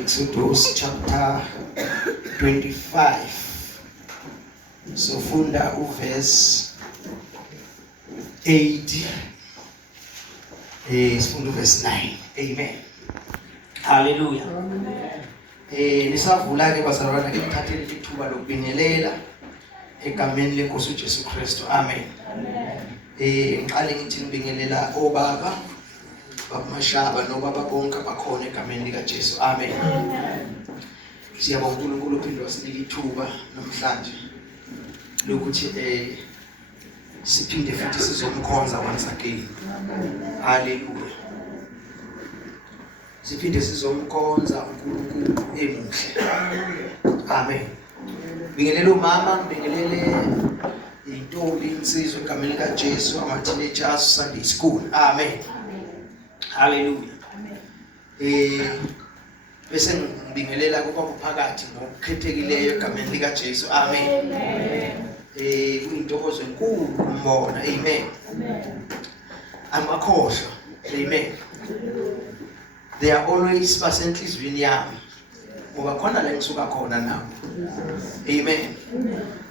Exodus chapter 25. So funda uverse 8. Sifunda uverse 9. Amen. Hallelujah. Nisavula ke bazalwane ke thathele ithuba lokubingelela egameni lenkosi uJesu Kristu. Amen. Ngiqale ngithi ngibingelela obaba babamashaba nobaba bonke abakhona egameni lika Jesu. Amen. Siyabonga uNkulunkulu uphinde wasinika ithuba namhlanje lokuthi siphinde futhi sizomkhonza once again. Hallelujah. Siphinde sizomkhonza uNkulunkulu emuhle. Amen. Bingelela umama, bingelele intombi insizwe egameni lika Jesu, ama-teenagers Sunday school. Amen. Hallelujah. Bese ngibingelela kubaphakathi ngokukhethekileyo egameni lika Jesu. Amen. Kuyintokozo enkulu ukumbona. Amen. Amakhohlwa. Amen. They are always basenhlizweni yami. Ngoba khona la ngisuka khona nabo. Amen.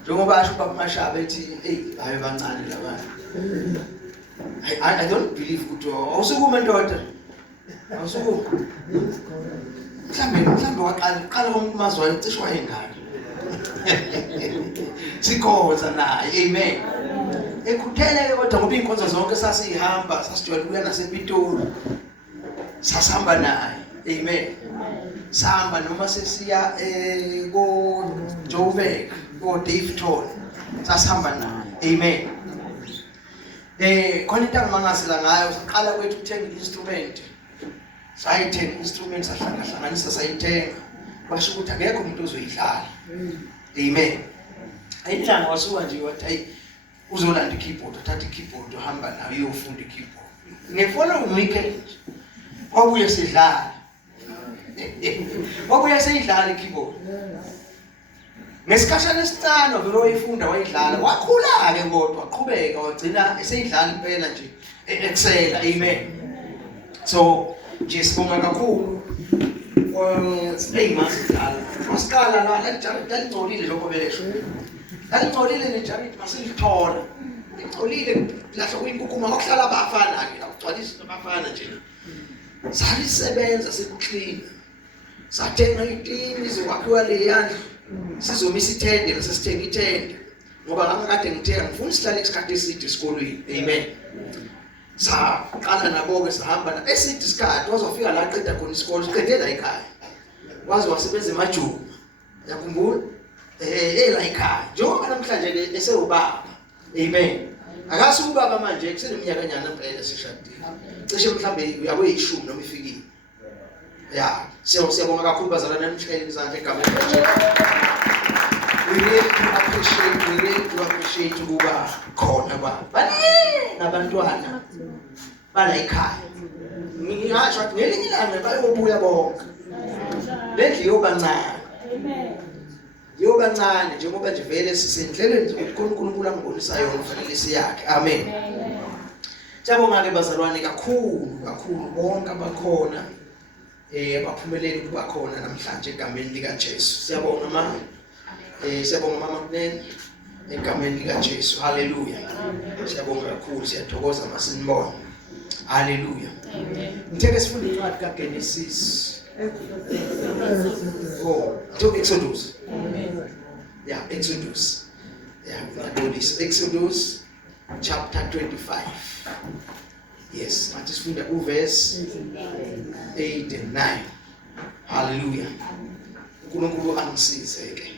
Njengoba asho babamashaba ethi hayi bancane labantu. I don't believe ukuthi awusukuma ndoda. Awusukuma. Mhlambe waqala umazwa ecishe wayengane. Sikhoza naye. Amen. Ekhuthele kodwa ngoba inkonzo zonke sasihamba sasijwayele ukuya nasePitoli. Sasihamba naye. Amen. Sahamba noma sesiya ko Joburg ko Daveyton. Sasihamba naye. Amen. Khona into angimangasela ngayo siqala kwethu ukuthenga instrument. Sayithenga instrument sahlanganisa sayithenga. Basho ukuthi akekho umuntu ozoyidlala. Amen. Ayitanga wasuka nje wathi hayi uzolanda ikeyboard, uthatha ikeyboard uhamba nayo uyofunda ikeyboard. Ngefollow weekend wabuye sidlala. Wabuye seyidlala ikeyboard. Ngesikhathi nesitano vele wayifunda wayidlala wakhula ke kodwa waqhubeka wagcina eseyidlala impela nje excel. Amen. So nje sibonga kakhulu masidlala masiqala la lalingcolile lokho belesho lalingcolile nejariti masilithola ingcolile lahla kuyinkukuma ngokuhlala abafana ke ukugcwalisa abafana nje salisebenza sikuclean sathenga itini zokwakhiwa leyandla sizomisa ithende lesithenga ithende ngoba ngakade ngithenga ngifuna sihlale isikhathi eside esikolweni. Amen. Saqala nabo-ke sahamba na eside isikhathi wazofika la aqeda khona isikole siqede la ekhaya waze wasebenza emajuba yakhumbula la ekhaya njengoba namhlanje ke esewubaba. Amen. Akasuka ubaba manje kuseneminyaka nyana phela sishadile cishe mhlambe uyabo-10 noma ifikile. Ya siyabonga kakhulu bazalwane namhlanje izandla egameni likaJesu. We really appreciate ukuba khona baningi abantwana bala ekhaya. Ngingasho ukuthi ngelinye ilanga bayobuya bonke. Lendlu yobancane. Amen. Yobancane njengoba nje vele sisendleleni ukuthi uNkulunkulu angibonisa yona kufanele siyakhe. Amen. Siyabonga ke bazalwane kakhulu bonke abakhona abaphumelele ukuba khona namhlanje egameni lika Jesu. Siyabonga siyabonga mama Mnene egameni lika Jesu. Hallelujah. Siyabonga kakhulu siyathokoza masinibona. Hallelujah. Amen. Ngitheke sifunde incwadi kaGenesis. To Exodus. Amen. Yeah, Exodus. Yeah, Exodus chapter 25. Yes, I just read verse 8 and 9. Hallelujah. uNkulunkulu angisize ke.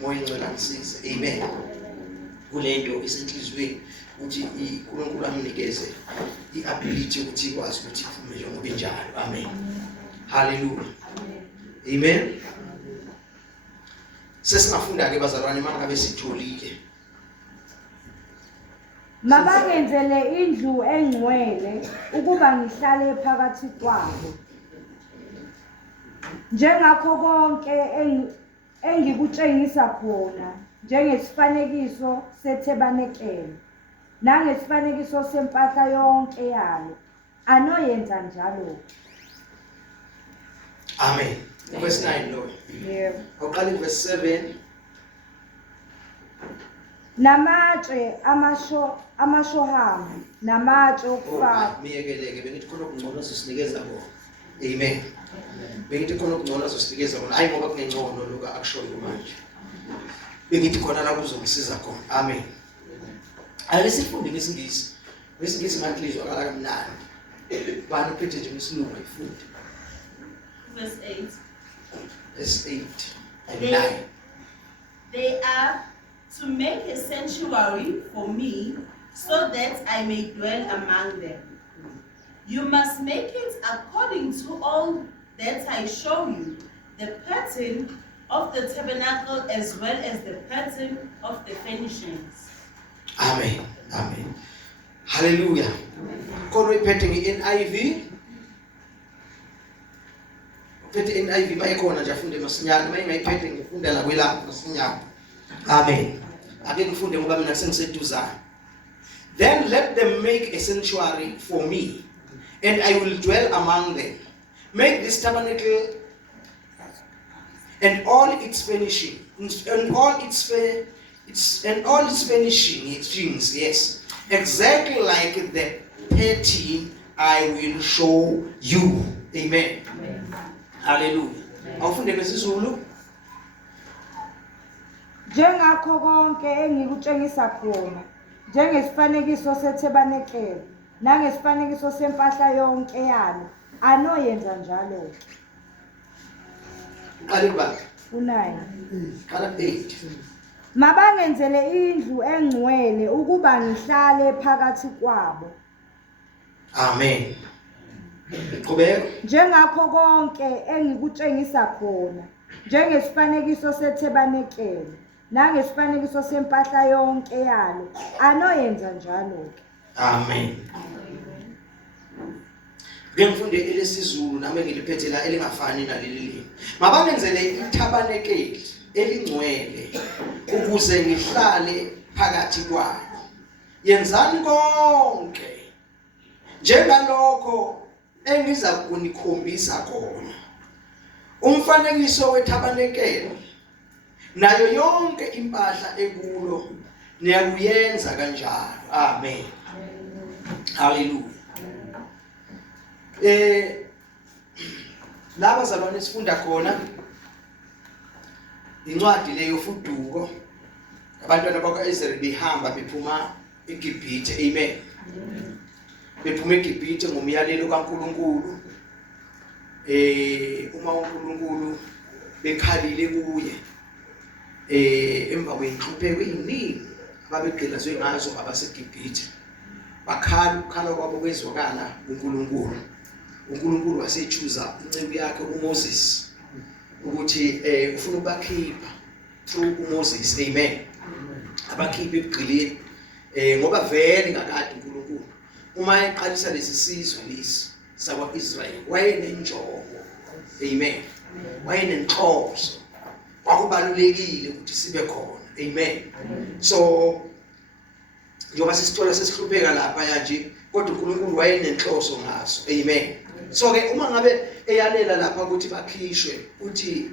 Moya ngcwele angisize. Amen. Kulento esenhlizweni ukuthi uNkulunkulu amnikeze iability ukuthi ikwazi ukuthi iphume njengoba injalo. Amen. Hallelujah. Amen. Sesingafunda ke bazalwane mangabe sitholile. Mabangenzele indlu engcwele ukuba ngihlale phakathi kwabo. Njengakho konke engikutshengisa khona, njengesifanekiso sethebanekele, nangesifanekiso sempahla yonke yayo, anoyenza njalo. Amen. Verse 9 lo. Yebo. Awuqala verse 7. Namatshe amashohama namatshe okufaka. Miyekeleke bengithi khona okungcono sisinikeza bona. Amen. Bengithi khona okungcono sisinikeza bona. Hayi ngoba kunengcono loka akushoyo manje. Bengithi khona la kuzongisiza khona. Amen. Ake sifunde ngesingisi. Ngesingisi manje lizwakala kamnandi. Bani uphethe nje ngesilungu ayifunde. Verse 8. Verse 8 and 9. They are to make a sanctuary for me, so that I may dwell among them. You must make it according to all that I show you, the pattern of the tabernacle as well as the pattern of the furnishings. Amen. Amen. Hallelujah. Kono iphethe nge-NIV. Uphethe NIV bayikhona nje afunde masinyane, mayingayiphethe ngifundela kwelapha masinyane. Amen. Ake ngifunde ngoba mina sengiseduzana. Then let them make a sanctuary for me, and I will dwell among them. Make this tabernacle and all its furnishing, and all its furnishing things, yes, exactly like the pattern I will show you. Amen. Hallelujah. Awufunde ngesizulu. Njengakho konke engikutshengisa khona, njengesifanekiso sethebanekele, nangesifanekiso sempahla yonke yalo, anoyenza njalo. Qale kuba. U9. Qala 8. Mabangenzele indlu engcwele ukuba ngihlale phakathi kwabo. Amen. Qhubeka. Njengakho konke engikutshengisa khona, njengesifanekiso sethebanekele, nangesifanekiso sempahla yonke yalo, anoyenza njalo. Amen. Ngifunde elesizulu nami ngiliphethe la elingafani naleli limi. Mabangenzele ithabanekeli elingcwele ukuze ngihlale phakathi kwayo. Yenzani konke njengalokho engiza kunikhombisa khona. Umfanekiso wethabanekeli nayo yonke impahla ekulo niyakuyenza kanjalo. Amen. Hallelujah. Laba zalwane sifunda khona incwadi leyo fuduko abantwana bakwaIsrael behamba bephuma eGibhithe. Amen. Bephuma eGibhithe ngomyalelo kaNkuluNkulu. Uma uNkulunkulu bekhalile kuye emva kwenhlupheko eziningi ababegqilazwe ngazo abaseGibhithe, bakhala kwabo kwezwakala uNkulunkulu. uNkulunkulu wasechuza inceku yakhe uMoses ukuthi ufuna ukubakhipha through uMoses. Amen. Abakhiphe ebugqileni ngoba vele ngakade uNkulunkulu uma eqalisa lesi sizwe lesi sakwaIsrael wayenenjongo. Amen. Wayenenhloso, kwakubalulekile ukuthi sibe khona. Amen. So njengoba sisithola sesihlupheka lapha nje, kodwa uNkulunkulu wayenenhloso ngaso. Amen. So ke uma ngabe eyalela lapha ukuthi bakhishwe, uthi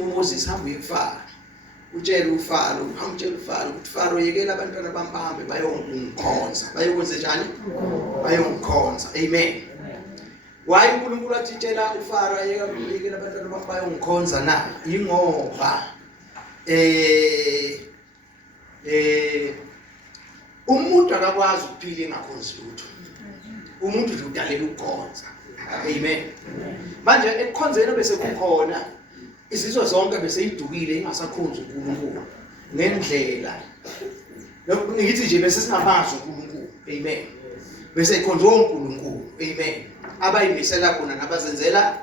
uMoses hamba uyefara, utshela uFaro, hamtshela uFaro ukuthi Faro yekela abantwana bami bahambe bayongikhonza. Bayokwenza njani? Bayongikhonza. Amen. Why uNkulunkulu athi tshela uFaro yekela abantwana bami bayongikhonza na? Ingoba umuntu akakwazi ukuphila engakhonzi lutho. Umuntu nje udalela ukukhonza. Amen. Manje ekukhonzeni bese kukhona izizwe zonke bese idukile ingasakhonzi uNkulunkulu ngendlela. Ngithi nje bese singamazi uNkulunkulu. Amen. Bese ikhonza uNkulunkulu. Amen. Abayimisela khona nabazenzela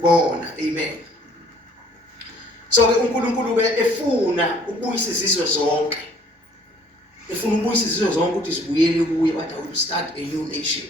bona. Amen. So ke uNkulunkulu ke efuna ukubuyisa izizwe zonke. Efuna ukubuyisa izizwe zonke ukuthi zibuyele kuye, bathi I will start a new nation.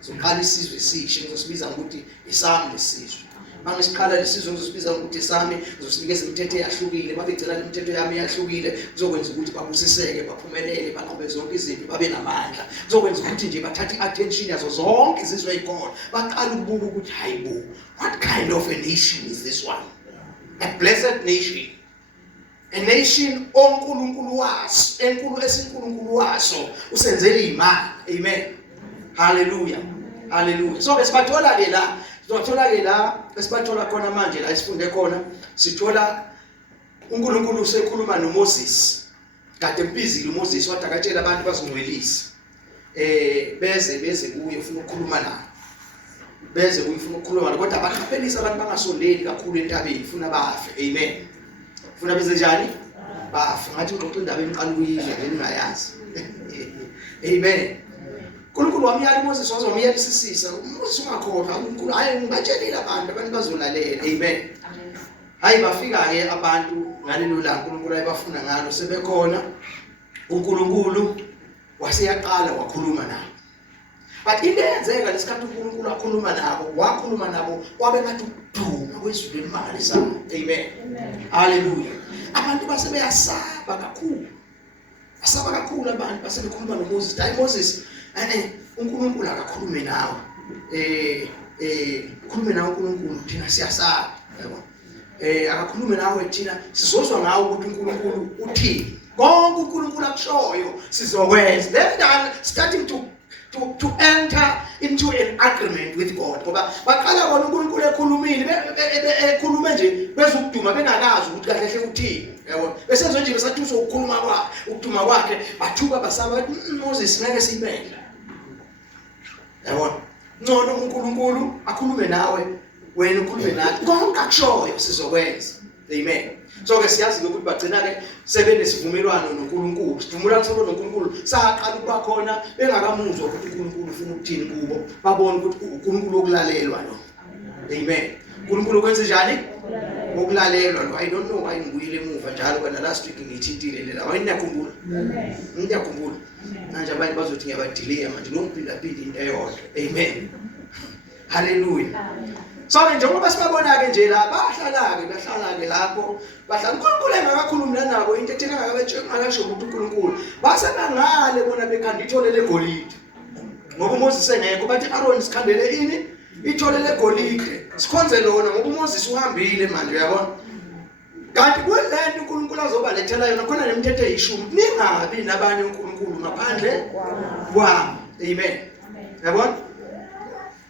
Soqala isizwe esisha ngizosibiza ukuthi isami lesizwe. Mangisiqala lesizwe ngizosibiza ukuthi isami, ngizosinikeza imithetho eyahlukile, babegcela imithetho yami eyahlukile, kuzokwenza ukuthi babusiseke, baphumelele, baqobe zonke izinto, babe namandla. Kuzokwenza ukuthi nje bathathe iattention yazo zonke izizwe ezikhona. Baqala ukubuka ukuthi hayibo, what kind of a nation is this one? A blessed nation. A nation onkulunkulu waso, enkulu esinkulunkulu waso usenzele imali. Amen. Hallelujah. Hallelujah. So esibathola ke la esibathola khona manje la isifunde khona sithola uNkulunkulu usekhuluma noMoses. Kade empizile uMoses wathi akatshela abantu bazingcwelise. Beze kuye ufuna ukukhuluma nabo. Beze uyifuna ukukhuluma kodwa abaqaphelisa abantu bangasondeli kakhulu entabeni ufuna bafe. Amen. Ufuna beze njani? Bafe. Ngathi uxoxa indaba eniqala ukuyizwa ngeningayazi. Amen. uNkulunkulu wamyala uMoses wazomyelisisisa. uMoses ungakhohlwa uNkulunkulu hayi ngibatshelile abantu bazolalela. Amen. Hayi bafika ke abantu ngalelo la uNkulunkulu ayebafuna ngalo sebekhona. uNkulunkulu waseyaqala wakhuluma nabo. But into eyenzeka lesikhathi uNkulunkulu wakhuluma nabo kwabe ngathi ukuduma kwezulu elimangalisayo. Amen. Hallelujah. Abantu basebeyasaba kakhulu. Asaba kakhulu abantu basebekhuluma noMoses. Hayi Moses, uNkulunkulu akakhulume nawe. Khulume nawe uNkulunkulu thina siyasaba. Yabo. Akakhulume nawe thina sizozwa ngawe ukuthi uNkulunkulu uthini. Konke uNkulunkulu akushoyo sizokwenza. Then starting to enter into an agreement with God. Ngoba baqala bona uNkulunkulu ekhulumile ekhulume nje bezukuduma bengakazi ukuthi kahle hle uthini. Yabo. Bese nje besathuswa ukukhuluma kwakhe, ukuduma kwakhe, bathuka basaba bathi Moses ngeke siyimele. Yabo. Ngcono uNkulunkulu akhulume nawe, wena ukhulume nathi. Konke akushoyo sizokwenza. Amen. So ke siyazi ukuthi bagcina ke sebenesivumelwano noNkulunkulu. Sivumelwano sabo noNkulunkulu saqala ukuba khona bengakamuzwa ukuthi uNkulunkulu ufuna ukuthini kubo. Babona ukuthi uNkulunkulu okulalelwa lo. Amen. uNkulunkulu kwenze njani? Okulalelwa lo. I don't know why ngibuyile emuva njalo kana last week ngithintile lela. Wayiniyakhumbula? Amen. Ngiyakhumbula. Manje abantu bazothi ngiyabadilay manje ngophinda phindi into eyodwa. Amen. Hallelujah. So njengoba sibabona ke nje la bahlala ke lapho bahlala uNkulunkulu engakakhulumi nabo into ethina ngakasho ukuthi uNkulunkulu basebangale bona bekhanda itholele golide ngoba uMoses engekho bathi Aaron sikhandele ini itholele golide sikhonze lona ngoba uMoses uhambile manje uyabona kanti kwelento uNkulunkulu azobalethela yona khona nemithetho eyishumi ningabi nabanye uNkulunkulu ngaphandle kwami. Amen. Yabona.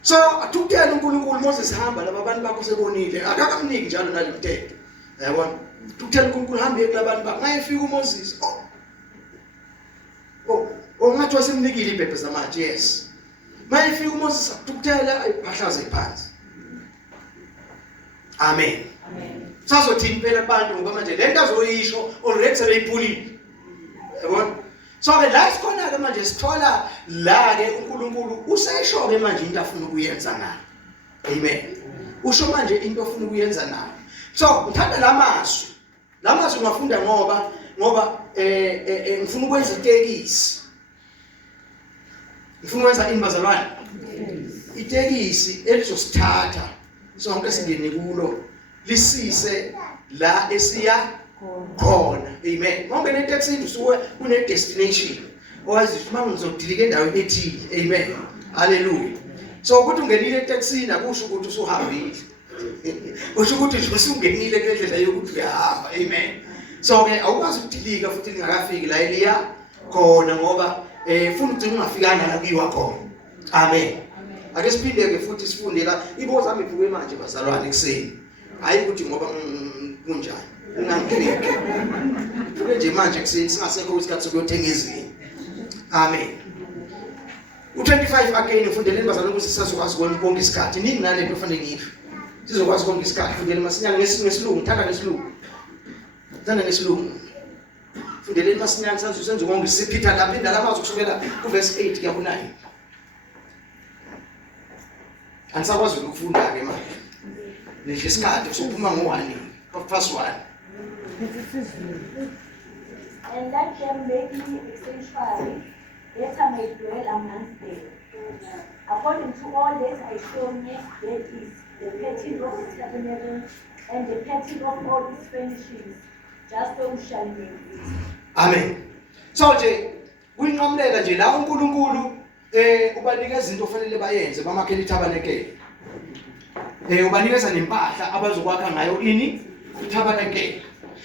So atukela uNkulunkulu Moses hamba laba abantu bakho sebonile akakamniki njalo nalimthetho. Yabona? Tukela uNkulunkulu hambe kulabantu bakho ngayefika uMoses. Ngathi wasemnikile ibhebhe zamanje. Yes. Mayefika uMoses tukela ayiphahlaze phansi. Amen. Amen. Sazothini phela abantu ngoba manje lento azoyisho already sebeyiphulile. Yabona? So ke la sikhona ke manje sithola la ke uNkulunkulu usayisho ke manje into afuna ukuyenza nayo. Amen. Usho manje into afuna ukuyenza nayo. So ngithanda lamazwi ngafunda ngoba ngifuna ukwenza itekisi. Ngifuna ukwenza imbazalwane. Itekisi elizosithatha sonke singene kulo lisise la esiya khona. Amen. Ngombe neteksini usuke une destination. Owazi uma ngizodilika endaweni ethile. Amen. Hallelujah. So ukuthi ungenile eteksini akusho ukuthi usuhambile. Usho ukuthi nje usungenile kwendlela yokuthi uyahamba. Amen. So ke awukwazi ukudilika futhi lingakafiki la eliya khona ngoba ufuna ukuthi ungafikanga la kuyiwa khona. Amen. Ake siphinde ke futhi sifunde la ibo zami ibuke manje bazalwane ekseni. Hayi ukuthi ngoba kunjani. Ungangileke. Kuke nje manje kuseni singasekho isikhathi sokuyothenga izinto. Amen. U25 again ufundeleni bazalwane ukuthi sisazokwazi konke isikhathi. Nini nale nto kufanele ngisho. Sizokwazi konke isikhathi. Fundele masinyane ngesilungu, thanda ngesilungu. Thanda ngesilungu. Fundeleni masinyane senze konke siphitha lapha indaba azokusukela kuverse 8 kuya ku9. Ansakwazi ukufunda ke manje. Lesikhathi sokuphuma ngo1 past 1. And let them make me a sanctuary, that I may dwell amongst them. According to all that I show you, that is the pattern of the tabernacle and the pattern of all its furnishings, just so shall make it. Amen. So nje kuyinqamlela nje la uNkulunkulu ubanika izinto ofanele bayenze bamakhela itabernacle. ubanikeza nempahla abazokwakha ngayo ini itabernacle.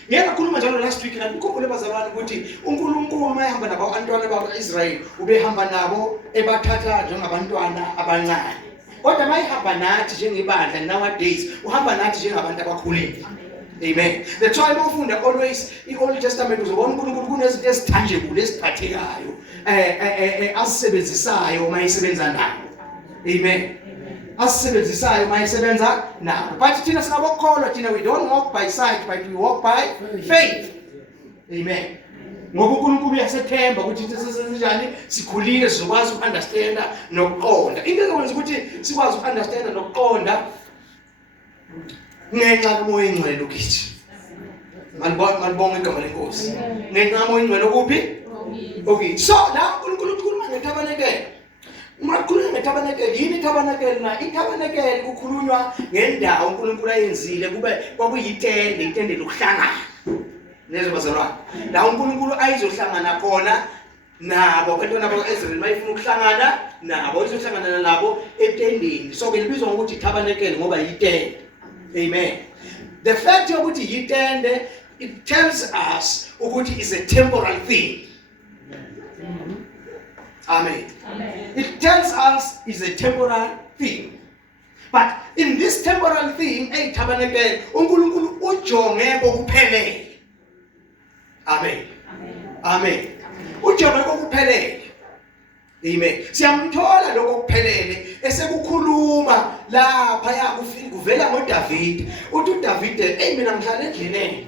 Ngeke ngakhuluma njalo last week la ukukhumbule bazalwane ukuthi uNkulunkulu mayehamba nabo abantwana bakwaIsrael ubehamba nabo ebathatha njengabantwana abancane. Kodwa mayehamba nathi njengebandla nowadays uhamba nathi njengabantu abakhulile. Amen. That's why mawufunda always iOld Testament uzobona uNkulunkulu kunezinto ezitangible esiphathekayo asisebenzisayo mayisebenza nayo. Amen. Asisebenzisayo mayisebenza nayo. But thina sinabokholwa thina we don't walk by sight but we walk by faith. Amen. Ngoba uNkulunkulu uyasethemba ukuthi sisenzani sikhulile sizokwazi ukunderstand nokuqonda. Into ekwenza ukuthi sikwazi ukunderstand nokuqonda ngenxa yomoya engcwele ukithi. Malibonga igama lenkosi. Ngenxa yomoya engcwele kuphi? Okay. So la uNkulunkulu ukhuluma ngetabernacle. Uma kukhulunywa ngetabernacle yini itabernacle na itabernacle kukhulunywa ngendawo uNkulunkulu ayenzile kube kwakuyitende lokuhlangana. Nezo bazalwane. La uNkulunkulu ayizohlangana khona nabo abantwana bakwaIsrael bayifuna ukuhlangana nabo izohlangana nabo etendeni. So ke libizwa ngokuthi tabernacle ngoba yitende. Amen. The fact ukuthi yitende it tells us ukuthi is a temporal thing. Amen. Amen. It tells us is a temporal thing. But in this temporal thing, a tabernacle, uNkulunkulu ujonge kokuphelele. Amen. Amen. Amen. Ujonge kokuphelele. Amen. Siyamthola lokho kuphelele esekukhuluma lapha yakufika kuvela ngoDavid. Uthi uDavid, mina ngihlala endlini enhle.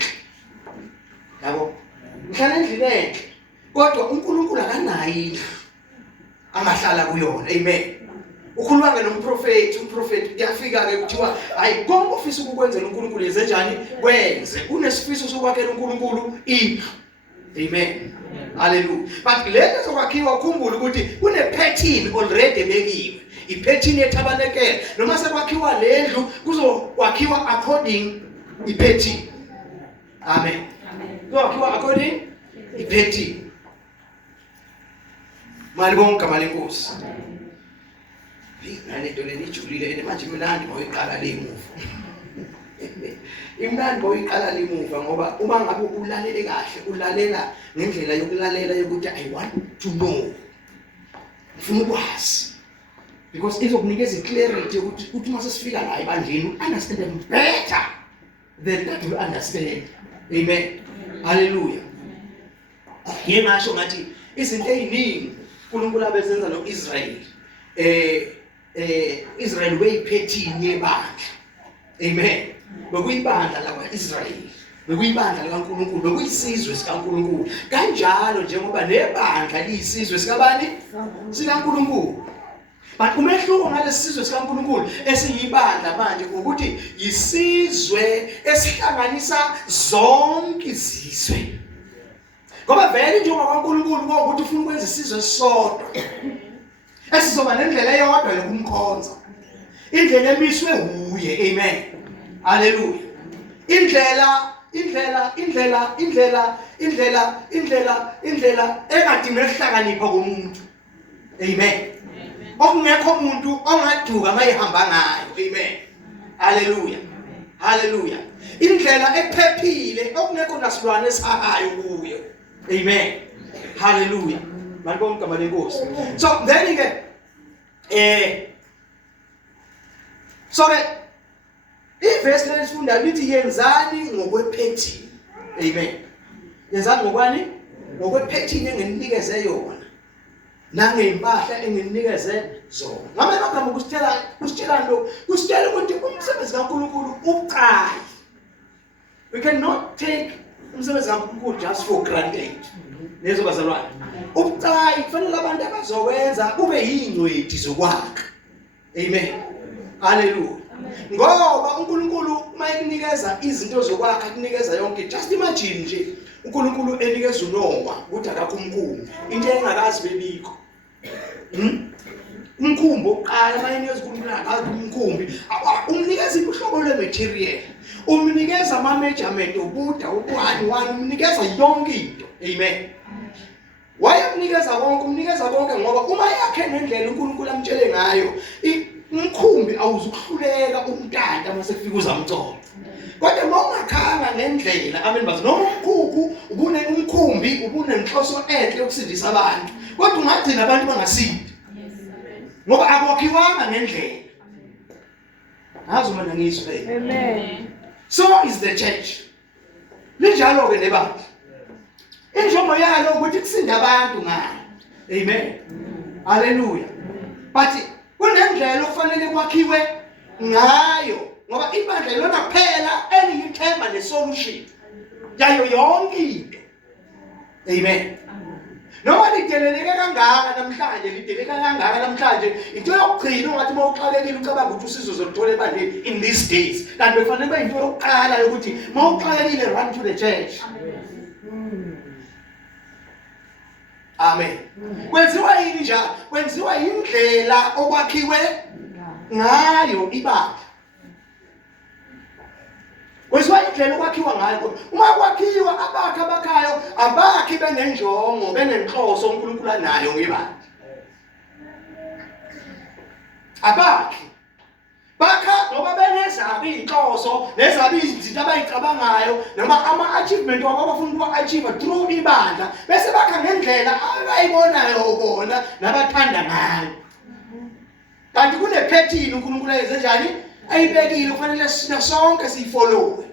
Yabo. Ngihlala endlini enhle. Kodwa uNkulunkulu akanayi amahlala kuyona. Amen. Ukhuluma nomprofeti, umprofeti kuyafika ke kuthiwa hayi konke ofisa ukukwenzela uNkulunkulu yenze njani kwenze. Unesifiso sokwakhela uNkulunkulu indlu. Amen. Hallelujah. But lento sokwakhiwa ukhumbula ukuthi kune pattern already bekiwe. I-pattern yetabernacle noma sekwakhiwa lendlu kuzokwakhiwa according i-pattern. Amen. Amen. Kuzokwakhiwa according i-pattern. Malibonga igama lenkosi. Nalento lenijulile manje imnandi mayiqala le emuva. Imnandi mayiqala le emuva ngoba uma ngabe ulalele kahle ulalela ngendlela yokulalela yokuthi I want to know. Ngifuna ukwazi. Because izokunikeza clarity ukuthi mase sifika la ebandleni understand them better than that you understand. Amen. Hallelujah. Ngingasho ngathi izinto eziningi uNkulunkulu abezenza noIsrael. Israel wayiphethe yebandla. Amen. Bekuyibandla lakwaIsrael. Bekuyibandla likaNkulunkulu, bekuyisizwe sikaNkulunkulu. Kanjalo njengoba nebandla liyisizwe sikabani? SikaNkulunkulu. But umehluko ngalesizwe sikaNkulunkulu esiyibandla manje ukuthi yisizwe esihlanganisa zonke izizwe. Ngoba vele njengoba kaNkulunkulu ukuthi ufuna ukwenza isizwe sodwa. Esizoba nendlela eyodwa yokumkhonza. Indlela emiswe huye. Amen. Hallelujah. Indlela engadinga ukuhlakanipha komuntu. Amen. Okungekho umuntu ongaduka mayihamba ngayo. Amen. Hallelujah. Hallelujah. Indlela ephephile okungekho nasilwane esihahayo kuyo. Amen. Hallelujah. Malibonga igama lenkosi. So then again so iverse lesifunda lithi yenzani ngokwephethini. Amen. Yenzani ngokwani? Ngokwephethini engininikeze yona. Nangempahla engininikeze zona. Ngabe magama kusitshela ukuthi umsebenzi kaNkulunkulu uqala. We cannot take umsebenzi kaNkulunkulu just for granted. Nezo bazalwane. Ubucayi kufanele abantu abazowenza kube yingcwedi zokwakha. Amen. Hallelujah. Ngoba uNkulunkulu mayekunikeza izinto zokwakha kunikeza yonke. Just imagine nje uNkulunkulu enikeza uNowa ukuthi akakho umkhumbi. Into engakazi bebikho. Umkhumbi oqala mayenikeza uNkulunkulu akakho umkhumbi. Umnikeza ihlobo lematerial. Umnikeza ama-measurement ubuda ubani umnikeza yonke into. Amen. Why umnikeza konke ngoba uma yakhe nendlela uNkulunkulu amtshele ngayo umkhumbi awuzukuhluleka umntanta mase kufika uzamcoca. Kodwa mawungakhanga ngendlela amen bazi noma umkhukhu umkhumbi ubunenhloso enhle yokusindisa abantu. Kodwa ungagcina abantu bangasindi. Ngoba akwakhiwanga ngendlela. Hazo mina ngizwe. Amen. So is the church. Linjalo ke nebandla. Injongo yalo ukuthi kusinda abantu ngayo. Amen. Hallelujah. But kunendlela okufanele kwakhiwe ngayo ngoba ibandla ilona kuphela eliyithemba nesolution yayo yonke into. Amen. Noma lideleleke kangaka namhlanje lideleleke kangaka namhlanje into yokugcina ungathi mawuxakekile ucabanga ukuthi usizo uzolithola ebandleni in these days kanti kufanele kube into yokuqala ukuthi mawuxakekile run to the church. Amen. Kwenziwa yini njalo? Kwenziwa indlela okwakhiwe ngayo ibandla. Kwenziwa indlela okwakhiwa ngayo. Uma kwakhiwa abakhi abakhayo abakhi benenjongo benenhloso uNkulunkulu anayo ngebandla. Abakhi bakha ngoba benezabi inhloso nezabi izinto abayicabangayo noma ama-achievement wabo abafuna ukuwa-achieve through ibandla bese bakha ngendlela abayibonayo bona nabathanda ngayo. Kanti kune-pattern uNkulunkulu ayenze njani ayibekile kufanele sina sonke siyifollowe.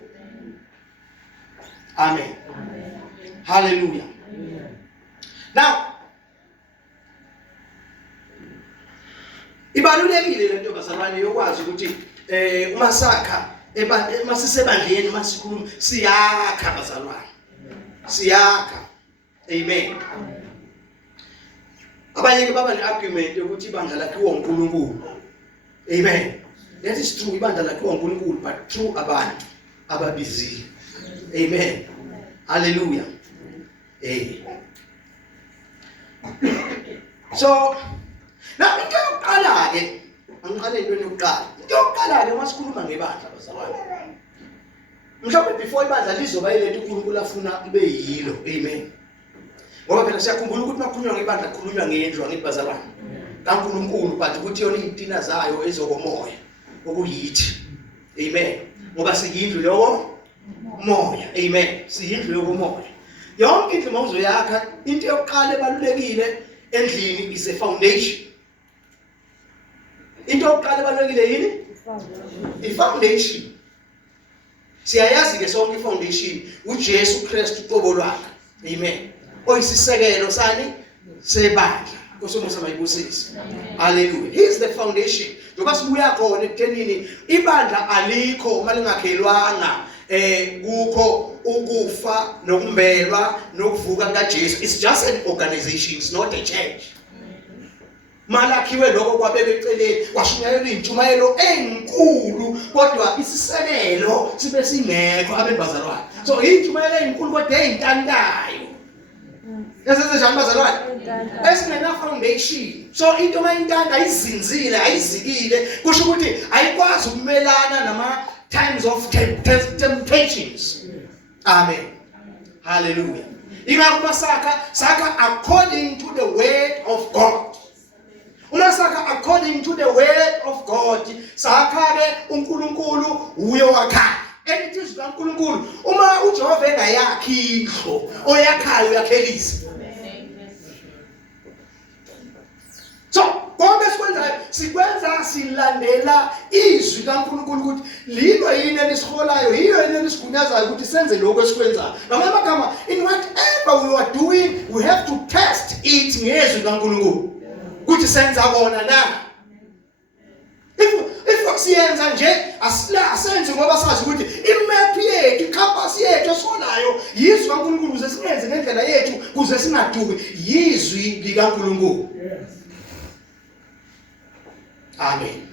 Amen. Hallelujah. Now ibalulekile lento bazalwane yokwazi ukuthi uma sakha masisebandleni masikhuluma siyakha bazalwane. Siyakha. Amen. Abanye baba ne-argument yokuthi ibandla lakhiwa uNkulunkulu. Amen. That is true, ibandla lakhiwa uNkulunkulu but through abantu ababizile. Amen. Hallelujah. So now into yokuqala ke angiqale into yokuqala. Into yokuqala ke masikhuluma ngebandla bazalwane. Mhlawumbe before ibandla lizoba yilethu uNkulunkulu afuna ibe yilo. Amen. Ngoba phela siyakhumbula ukuthi makukhulunywa ngebandla kukhulunywa ngendlu angithi bazalwane. kaNkulunkulu but ukuthi yona izintina zayo ezokomoya okuyithi. Amen. Ngoba siyindlu yoko moya. Amen. Siyindlu yoko moya. Yonke indlu mawuzoyakha into yokuqala ebalulekile endlini is a foundation. Into yokuqala ebalulekile yini? I-foundation. Siyayazi ke sonke i-foundation uJesu Kristu uqobo lwakhe. Amen. Oyisisekelo sani sebandla. Nkosi mayibusise. Hallelujah. He is the foundation. Njoba sibuya khona ekuthenini ibandla alikho uma lingakhelwanga kukho ukufa nokumbelwa nokuvuka kaJesu. It's just an organization, it's not a church. Malakhiwe lokho kwabeka eceleni kwashunyayelwa intshumayelo enkulu kodwa isisekelo sibe singekho abembazalwane. So intshumayelo enkulu kodwa eyintantayo. Yasenze njani bazalwane? Esingena foundation. So into mayintanda ayizinzile ayizikile kusho ukuthi ayikwazi ukumelana nama times of temptations. Amen. Hallelujah. Ingakho saka according to the word of God. Unasaka according to the word of God. Sakake uNkulunkulu uyo wakha. Anything kaNkulunkulu uma uJehova engayakhi indlu oyakhayo uyakhelisa. So konke sikwenza silandela izwi kaNkulunkulu ukuthi lilo yini elisiholayo yiyo yini elisigунyazayo ukuthi senze lokho esikwenzayo. Ngamanye amagama in whatever we are doing we have to test it ngezwi kaNkulunkulu. Ukuthi senza kona na. If siyenza nje asenze ngoba sazi ukuthi imap yethu icampus yethu esolayo yizwi kaNkulunkulu ukuze singenze ngendlela yethu ukuze singaduki yizwi likaNkulunkulu. Amen.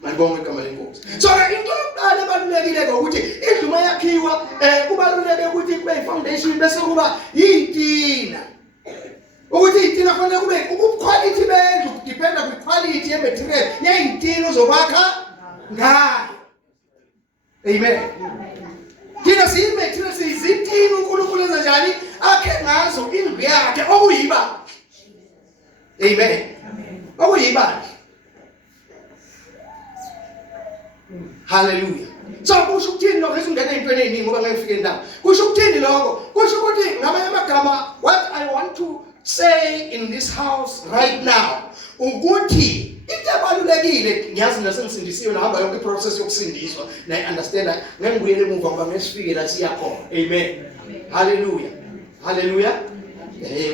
Malibonge igama lenkosi. So into yokuqala ebalulekile ukuthi indlu mayakhiwa kubaluleke ukuthi kube foundation bese kuba yitina. Ukuthi itina kufanele kube ukuquality bendlu dependa ku quality ye material yezintina ozokwakha ngayo. Amen. Tina si material sizitina uNkulunkulu enza njani akhe ngazo indlu yakhe okuyiba. Amen. Okuyiba. Hallelujah. So kusho ukuthini lokho esingena ezintweni eziningi ngoba ngeke ndawo. Kusho ukuthini lokho? Kusho ukuthi ngamanye amagama what I want to say in this house right now ukuthi into ebalulekile ngiyazi nasengisindisiwe nahamba yonke iprocess yokusindiswa na understand ngeke ngibuyele emuva ngoba ngesifike la siyakhona. Amen. Hallelujah. Hallelujah.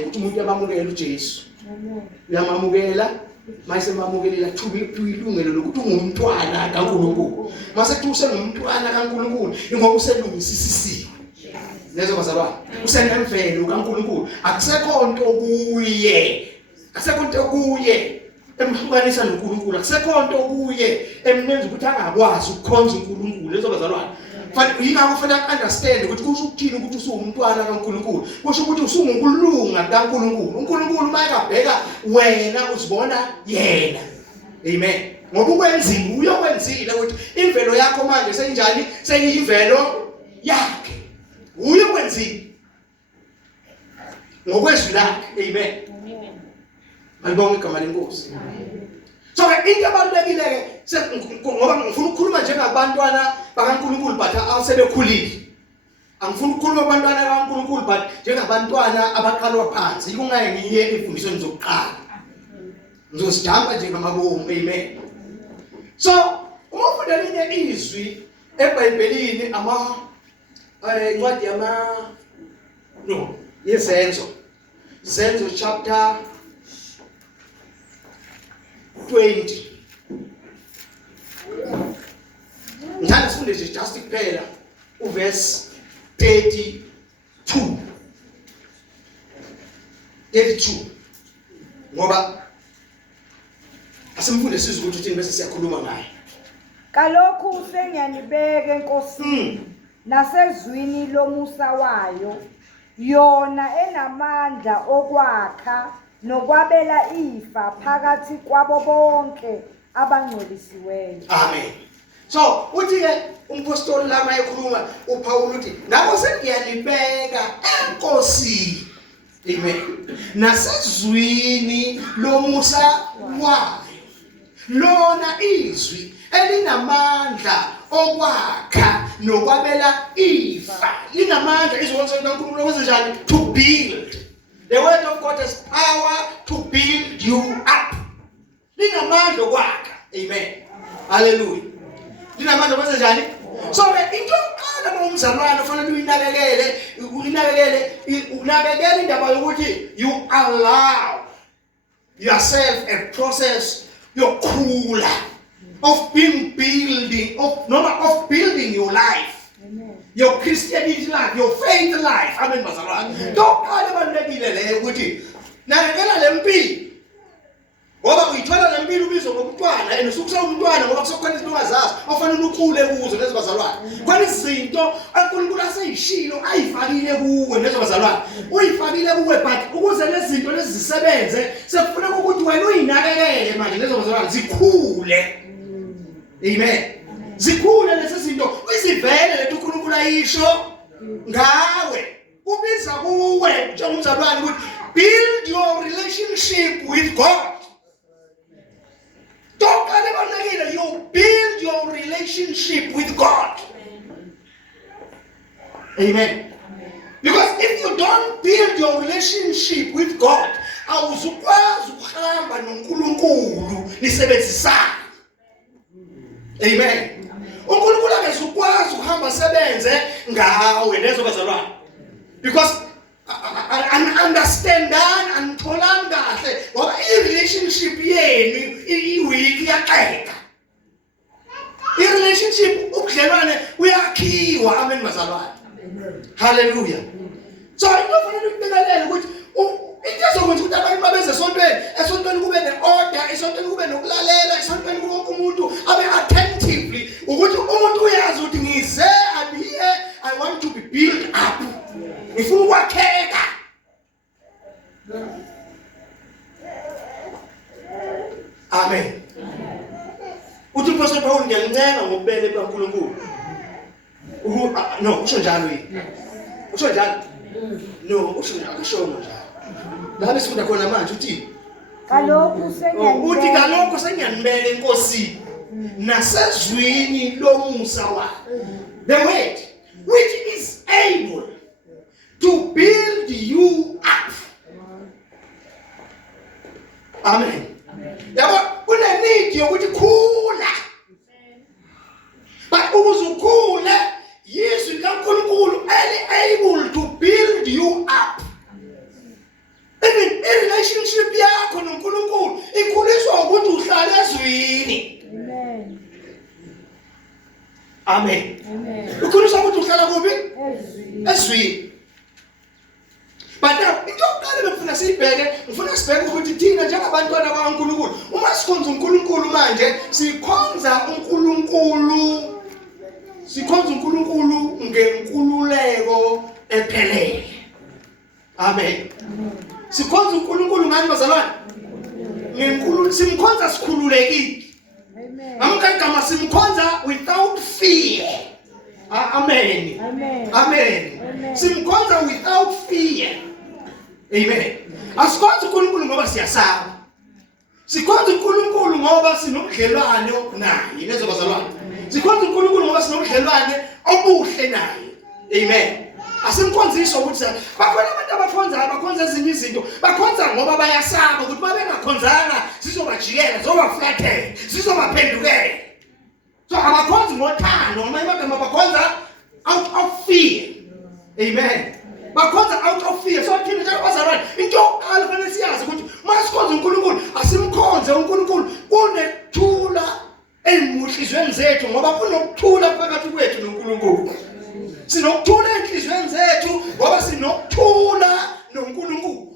Ukuthi umuntu yabamukela uJesu. Uyamamukela mayise mamukelela thuba ilungelo lokuthi ungumntwana kaNkulunkulu. Mase kuthi usengumntwana kaNkulunkulu ingoba uselungisisiwe. Lezo bazalwane usenemvelo kaNkulunkulu akusekho into kuye. Akusekho into kuye emhlukanisa noNkulunkulu. Akusekho into kuye emenza ukuthi angakwazi ukukhonza uNkulunkulu. Lezo bazalwane yingakho kufanele understand ukuthi kusho ukuthini ukuthi usungumntwana kaNkulunkulu. Kusho ukuthi usungukulunga kaNkulunkulu. uNkulunkulu mayekabheka wena uzibona yena. Amen. Ngoba ukwenzile uyokwenzile ukuthi imvelo yakho manje senjani seyimvelo yakhe. Uyokwenzile ngokwezwi lakhe. Amen. Malibonge igama lenkosi. So into abalulekile ke ngoba ngifuna ukukhuluma njengabantwana bakaNkulunkulu but asebekhulile. Angifuni ukukhuluma abantwana bakaNkulunkulu but njengabantwana abaqalwa phansi. Yikungaye ngiye imfundiso zokuqala. Ngizosijamba nje ngamabomu. Amen. So uma ufunda linye izwi eBhayibhelini incwadi Zenzo chapter 20. Ngithanda sifunde nje just kuphela uverse 32. Ngoba asimfunde sizwe ukuthi uthini bese siyakhuluma ngaye. Kalokhu sengiyanibeka enkosini nasezwini lomusa wayo yona enamandla okwakha nokwabela ifa phakathi kwabo bonke abangcwelisiweyo. Amen. So uthi ke umpostoli lama ekhuluma uPaul uthi nabo sengiyanibeka enkosini. Amen. Nasezwini lomusa wayo lona izwi elinamandla okwakha nokwabela ifa. Linamandla izwonke kaNkulunkulu kwenzenjani? To build. The word of God has power to build you up. Linamandla okwakha. Amen. Hallelujah. Linamandla kwenzenjani? So into yokuqala umzalwane ufanele unakekele indaba yokuthi you allow yourself a process yokukhula of building your life. Amen. Your Christianity life, your faith life. Amen bazalwane. Doqala abalulekile leyo ukuthi nakekela lempilo. Ngoba uyithola lempilo ubizwa ngokuntwana enusukusa umntwana ngoba kusokhona izinto ongazazi ofanele ukhule kuzo lezo bazalwane. Kwani izinto uNkulunkulu aseyishilo ayifakile kuwe lezo bazalwane. Uyifakile kuwe but ukuze lezi zinto lezi zisebenze sekufuneka ukuthi wena uyinakekele manje lezo bazalwane zikhule. Amen. Zikhule lezi zinto izivele lethi uNkulunkulu ayisho ngawe. Kubiza kuwe njengomzalwane ukuthi build your relationship with God. You build your relationship with God. Amen. Because if you don't build your relationship with God, awuzukwazi ukuhamba noNkulunkulu nisebenzisana. Amen. uNkulunkulu akazukwazi ukuhamba sebenze ngawe lezo bazalwane. Because understand and thola kahle ngoba i-relationship yenu iweak iyaqeka. I-relationship ubudlelwane uyakhiwa. Amen bazalwane. Hallelujah. So kufanele ukubhekelela ukuthi into ezokwenza ukuthi abantu babeze esontweni kube ne-order, esontweni kube nokulalela, esontweni wonke umuntu abe attentively ukuthi umuntu uyazi ukuthi ngize I'm here, I want to be built up. Ngifuna ukwakheka. Amen. Uthi uPaul Paul ngiyancela ngobele kaNkulunkulu. No, usho njalo yini? Usho njalo? No, usho njalo. Ngabe sifunda khona manje uthi kalokhu sengiyanibeka enkosini nasezwini lomusa wakhe. The word which is able to build you up. Amen. Yabo kunenidi yokuthi khula. But ukuzukhula Yesu kaNkulunkulu able to build you up. Even in relationship yakho noNkulunkulu ikhuliswa ukuthi uhlale ezwini. Amen. Amen. Amen. Ukhuliswa ukuthi uhlala kuphi? Ezwini. Ezwini. But now, into yokuqala bengifuna siyibheke, ngifuna sibheke ukuthi thina njengabantwana bakaNkulunkulu, uma sikhonza uNkulunkulu manje, sikhonza uNkulunkulu ngenkululeko ephelele. Amen. Sikhonza uNkulunkulu ngani bazalwane? Simkhonza sikhululekile. Amen. Amagama simkhonza without fear. Amen. Amen. Amen. Amen. Simkhonza without fear. Amen. Asikhonza uNkulunkulu ngoba siyasaba. Sikhonza uNkulunkulu ngoba sinobudlelwane naye. Lezo bazalwane. Sikhonza uNkulunkulu ngoba sinobudlelwane obuhle naye. Amen. Asimkhonziswa ukuthi bakhona abantu abakhonza ezinye izinto bakhonza ngoba bayasaba ukuthi uma bengakhonzanga sizobajikela zobaflathela sizobaphendukela. So abakhonzi ngothando noma imagama bakhonza out of fear. Amen. Bakhonza out of fear. So thina njengabazalwane into yokuqala kufanele siyazi ukuthi uma sikhonza uNkulunkulu asimkhonze uNkulunkulu kunethula enhlizweni zethu ngoba kunokuthula phakathi kwethu noNkulunkulu. Sinokuthula enhlizweni zethu ngoba sinokuthula noNkulunkulu.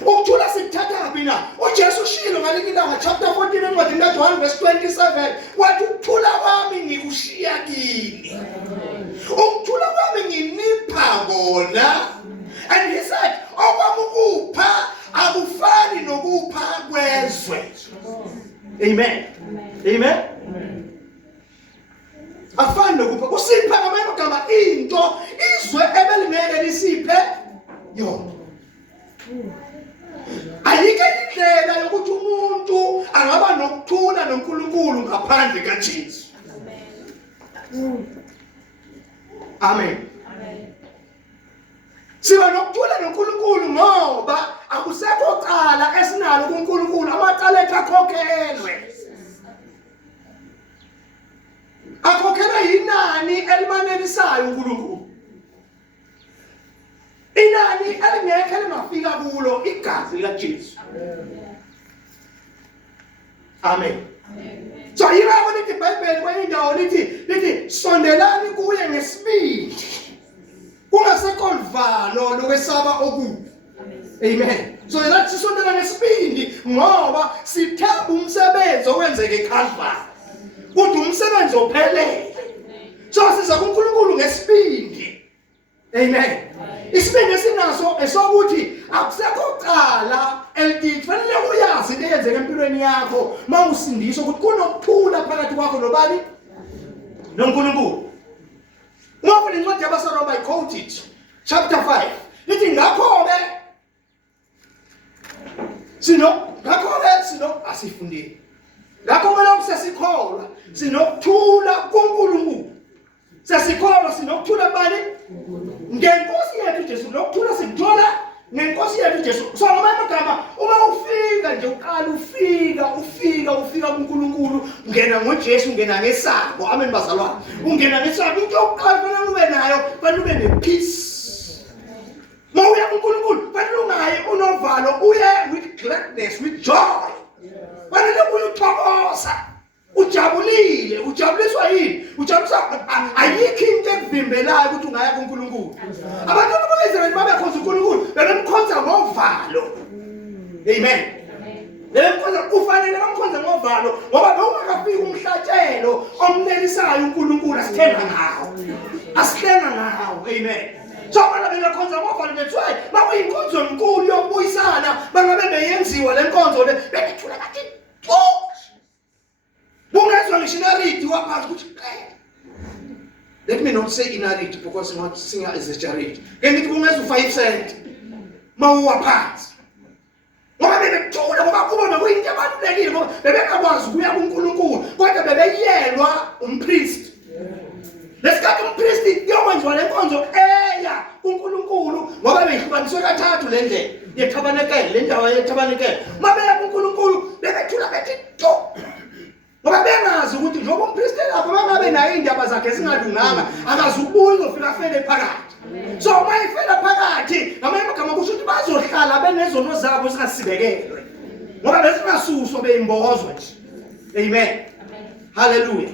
Ukuthula sikuthatha kuphi na? uJesu ushilo ngelinye ilanga chapter 14 encwadini ka-John verse 27 wathi ukuthula kwami ngikushiya kini. Ukuthula kwami nginipha kona. And he said, okwami ukupha akufani nokupha kwezwe. Amen. Amen. Afani nokupha usipha ngamagama into izwe ebelingeke lisiphe yona. Ayike indlela yokuthi umuntu angaba nokuthula noNkulunkulu ngaphandle kaJesu. Amen. Siba nokuthula noNkulunkulu ngoba akusekho cala esinalo kuNkulunkulu, amacala ethu akhokhelwe. Akhokhelwa yinani elimanelisayo uNkulunkulu. Inani elingekho elingafika kulo igazi likaJesu. Amen. So yilapho lithi iBhayibheli kwenye indawo lithi sondelani kuye ngesibindi. Kungasekho livalo lokwesaba okubi. Amen. So yilapho sisondela ngesibindi ngoba sithemba umsebenzi okwenzeke eKalvari. Ukuthi umsebenzi ophelele. So siza kuNkulunkulu ngesibindi. Amen. Isibindi esinaso esokuthi akusekho cala elithi fanele uyazi into eyenzeka empilweni yakho mawusindiswa ukuthi kunokuthula phakathi kwakho nobani noNkulunkulu. Ngoba incwadi yabaSaroma I quote it chapter 5 lithi ngakho-ke asifundile. Ngakho-ke lokhu sesikholwa sinokuthula kuNkulunkulu. Sesikholwa sinokuthula bani? Ngenkosi yethu Jesu. Nokuthula sikuthola ngenkosi yethu Jesu. So ngamanye amagama uma ufika nje uqala ufika kuNkulunkulu ungena ngoJesu ungena ngesabo. Amen bazalwane. Ungena ngesabo into yokuqala fanele ube nayo, fanele ube nepeace. Mawuya kuNkulunkulu fanele ungayi unovalo, uye with gladness, with joy. Fanele uyithokoza. Ujabulile, ujabuliswa yini? Ujabuliswa ayikho into ekuvimbelayo ukuthi ungaya kuNkulunkulu. Abantu ababeZizwe babekhonza uNkulunkulu bebemkhonza ngovalo. Amen. Bebemkhonza kufanele bamkhonze ngovalo ngoba bewungakafika umhlatshelo omnelisayo uNkulunkulu asithenga ngawo. Amen. So abantu bengakhonza ngovalo bethiwa makuyinkonzo enkulu yokubuyisana bangabe beyenziwa le nkonzo le bethula bathi Bungezwa ngishinariti waphansi ukuthi let me not say inariti because I'm not saying exaggerate. Ngithi bungezwa 5 cent mawuwa phansi. Ngoba bebethula ngoba kubona kuyinto ebalulekile ngoba bebengakwazi ukuya kuNkulunkulu kodwa bebeyelwa umpriest. Lesikhathi umpriest kuyokwenziwa lenkonzo eya kuNkulunkulu ngoba beyihlukaniswe kathathu le ndlela yethabanekele, le ndawo yethabanekele. Uma beya kuNkulunkulu bebethula bethi to ngoba bengazi ukuthi njengoba umpriest lapho bangabe nayo indaba zakhe zingalunganga akazukubuya uzofika afele phakathi. So uma ifela phakathi ngamanye amagama kusho ukuthi bazohlala benezono zabo zingasibekelwe ngoba bezingasuswa beyimbozwe nje. Amen. Hallelujah.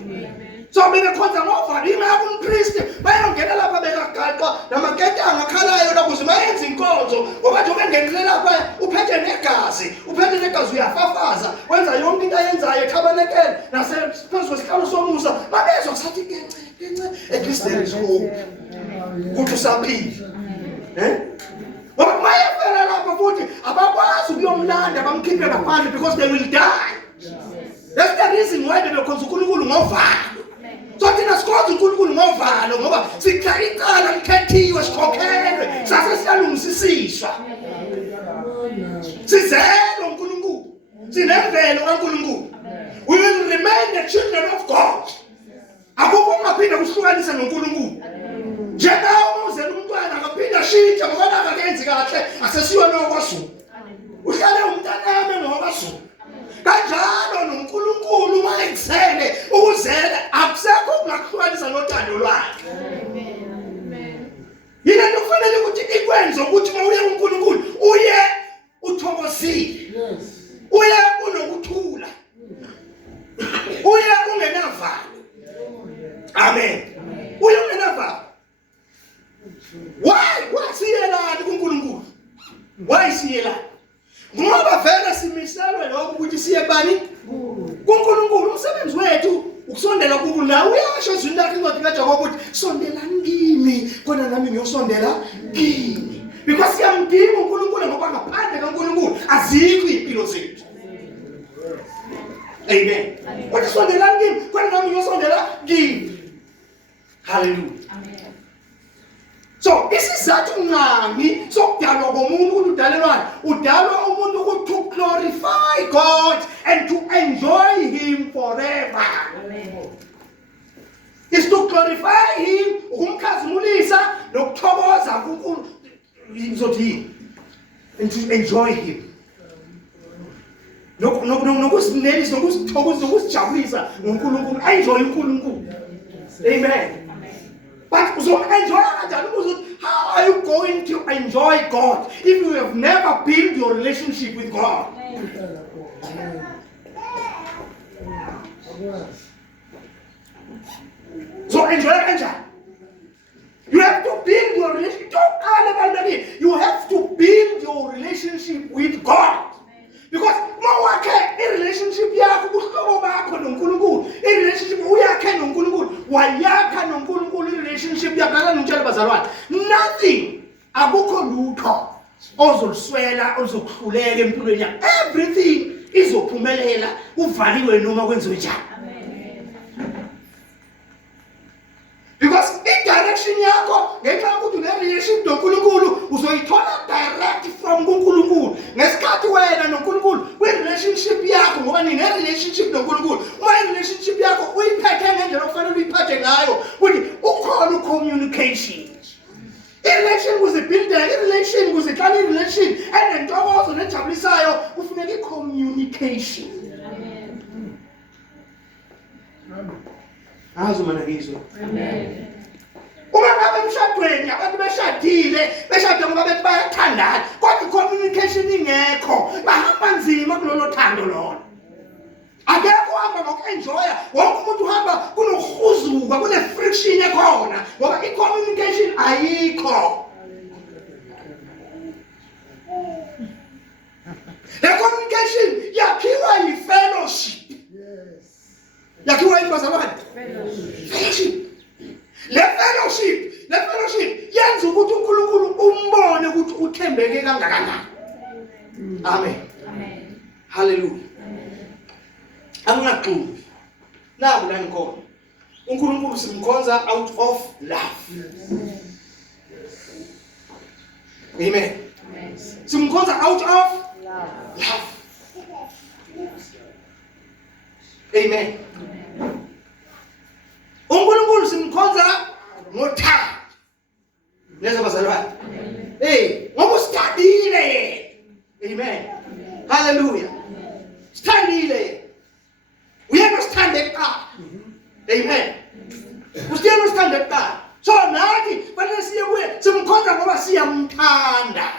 So bebekhonza ngovalo ingaka umpriest bayongena lapha bekagaqa namaketanga akhalayo lapho zimayenza inkonzo ngoba nje bengenile lapha uphethe negazi uyafafaza wenza yonke into ayenzayo ethabanekele nasephezu kwesihlalo somusa babezwa kusathi kence at least there is hope ukuthi usaphila. Ngoba mayefela lapha futhi abakwazi ukuyomlanda bamkhiphe ngaphandle because they will die. That's the reason why bebekhonza uNkulunkulu ngovalo. So thina sikhoza uNkulunkulu ngovalo ngoba sikha icala likhethiwe sikhokhelwe sase siyalungisiswa. Sizelo uNkulunkulu, sinemvelo kaNkulunkulu. We will remain the children of God. Akukho ungaphinda kuhlukanisa noNkulunkulu. Njengawo uzela umntwana akaphinda shintsha ngoba akakenzi kahle asesiwe nokwasuka. Uhlale umntanami ngokwasuka. Kanjalo noNkulunkulu uma ekusele ukuzela akusekho kungakuhlukanisa nothando lwakhe. Amen. Yile nto kufanele ukuthi ikwenze ukuthi uma uye kuNkulunkulu uye uthokozile. Yes. Uye unokuthula. Uye ungenavalo. Amen. Uye ungenavalo. Why siyelani kuNkulunkulu? Why siyelani? Ngoba vele simiselwe lokho ukuthi siye bani kuNkulunkulu. Umsebenzi wethu ukusondela kuNkulunkulu. La uyasho izwi lakhe incwadi kaJakobe ukuthi sondelani kimi khona nami ngiyosondela kini. Because siyamdinga uNkulunkulu ngoba ngaphandle kaNkulunkulu azikho impilo zethu. Amen. Kodwa sondelani kimi khona nami ngiyosondela kini. Hallelujah. Amen. So isizathu ngani sokudalwa komuntu udalelwane udalwa umuntu ukuthi to glorify God and to enjoy him forever. Amen. Is to glorify him ukumkhazimulisa nokuthokoza kuNkulunkulu izothi and to enjoy him. Nokusinelisa nokusithokoza nokusijabulisa ngoNkulunkulu enjoy uNkulunkulu. Amen. But so how are you going to enjoy God if you have never built your relationship with God? So enjoy it. You have to build your relationship. You have to build your relationship with God. Because relationship yakho ubuhlobo bakho noNkulunkulu, relationship uyakhe noNkulunkulu, wayakha noNkulunkulu relationship yakho nomtshela bazalwane. Nothing akukho lutho ozoluswela ozokuhluleka empilweni yakho. Everything izophumelela uvaliwe noma kwenziwe njani. Because i-direction yakho ngenxa yokuthi une-relationship noNkulunkulu uzoyithola direct from kuNkulunkulu. Ngesikhathi wena noNkulunkulu kwi-relationship yakho ngoba nine-relationship noNkulunkulu, uma i-relationship yakho uyiphethe ngendlela okufanele uyiphethe ngayo ukuthi ukhona ucommunication. I-relation kuzibuildeka, i-relation kuzihlala i-relation enentokozo nejabulisayo kufuneka i-communication. Azumanakizo. Amen. Uma ngabe emshadweni abantu beshadile ngoba bethi bayathandana kodwa communication ingekho bahamba nzima kulolo thando lolo. Akekho uhamba ngokuenjoya, wonke umuntu uhamba kunokuhuzuka, kune-friction ekhona ngoba i-communication ayikho. The communication yakhiwa yi-fellowship. Yakhiwa ibazalwane fellowship. Le fellowship yenza ukuthi uNkulunkulu umbone ukuthi uthembeke kangakanani. Amen. Amen. Hallelujah. Anginaxubi. Naku la ngikhona. uNkulunkulu simkhonza out of love. Amen. Simkhonza out of Love. Amen. uNkulunkulu simkhonza ngothando. Neza bazalwane. Ngoba usithandile yena. Amen. Hallelujah. Sithandile yena. Uyena usithande kuqala. Amen. Usiyena usithande kuqala. So nathi fanele siye kuye simkhonza ngoba siyamthanda.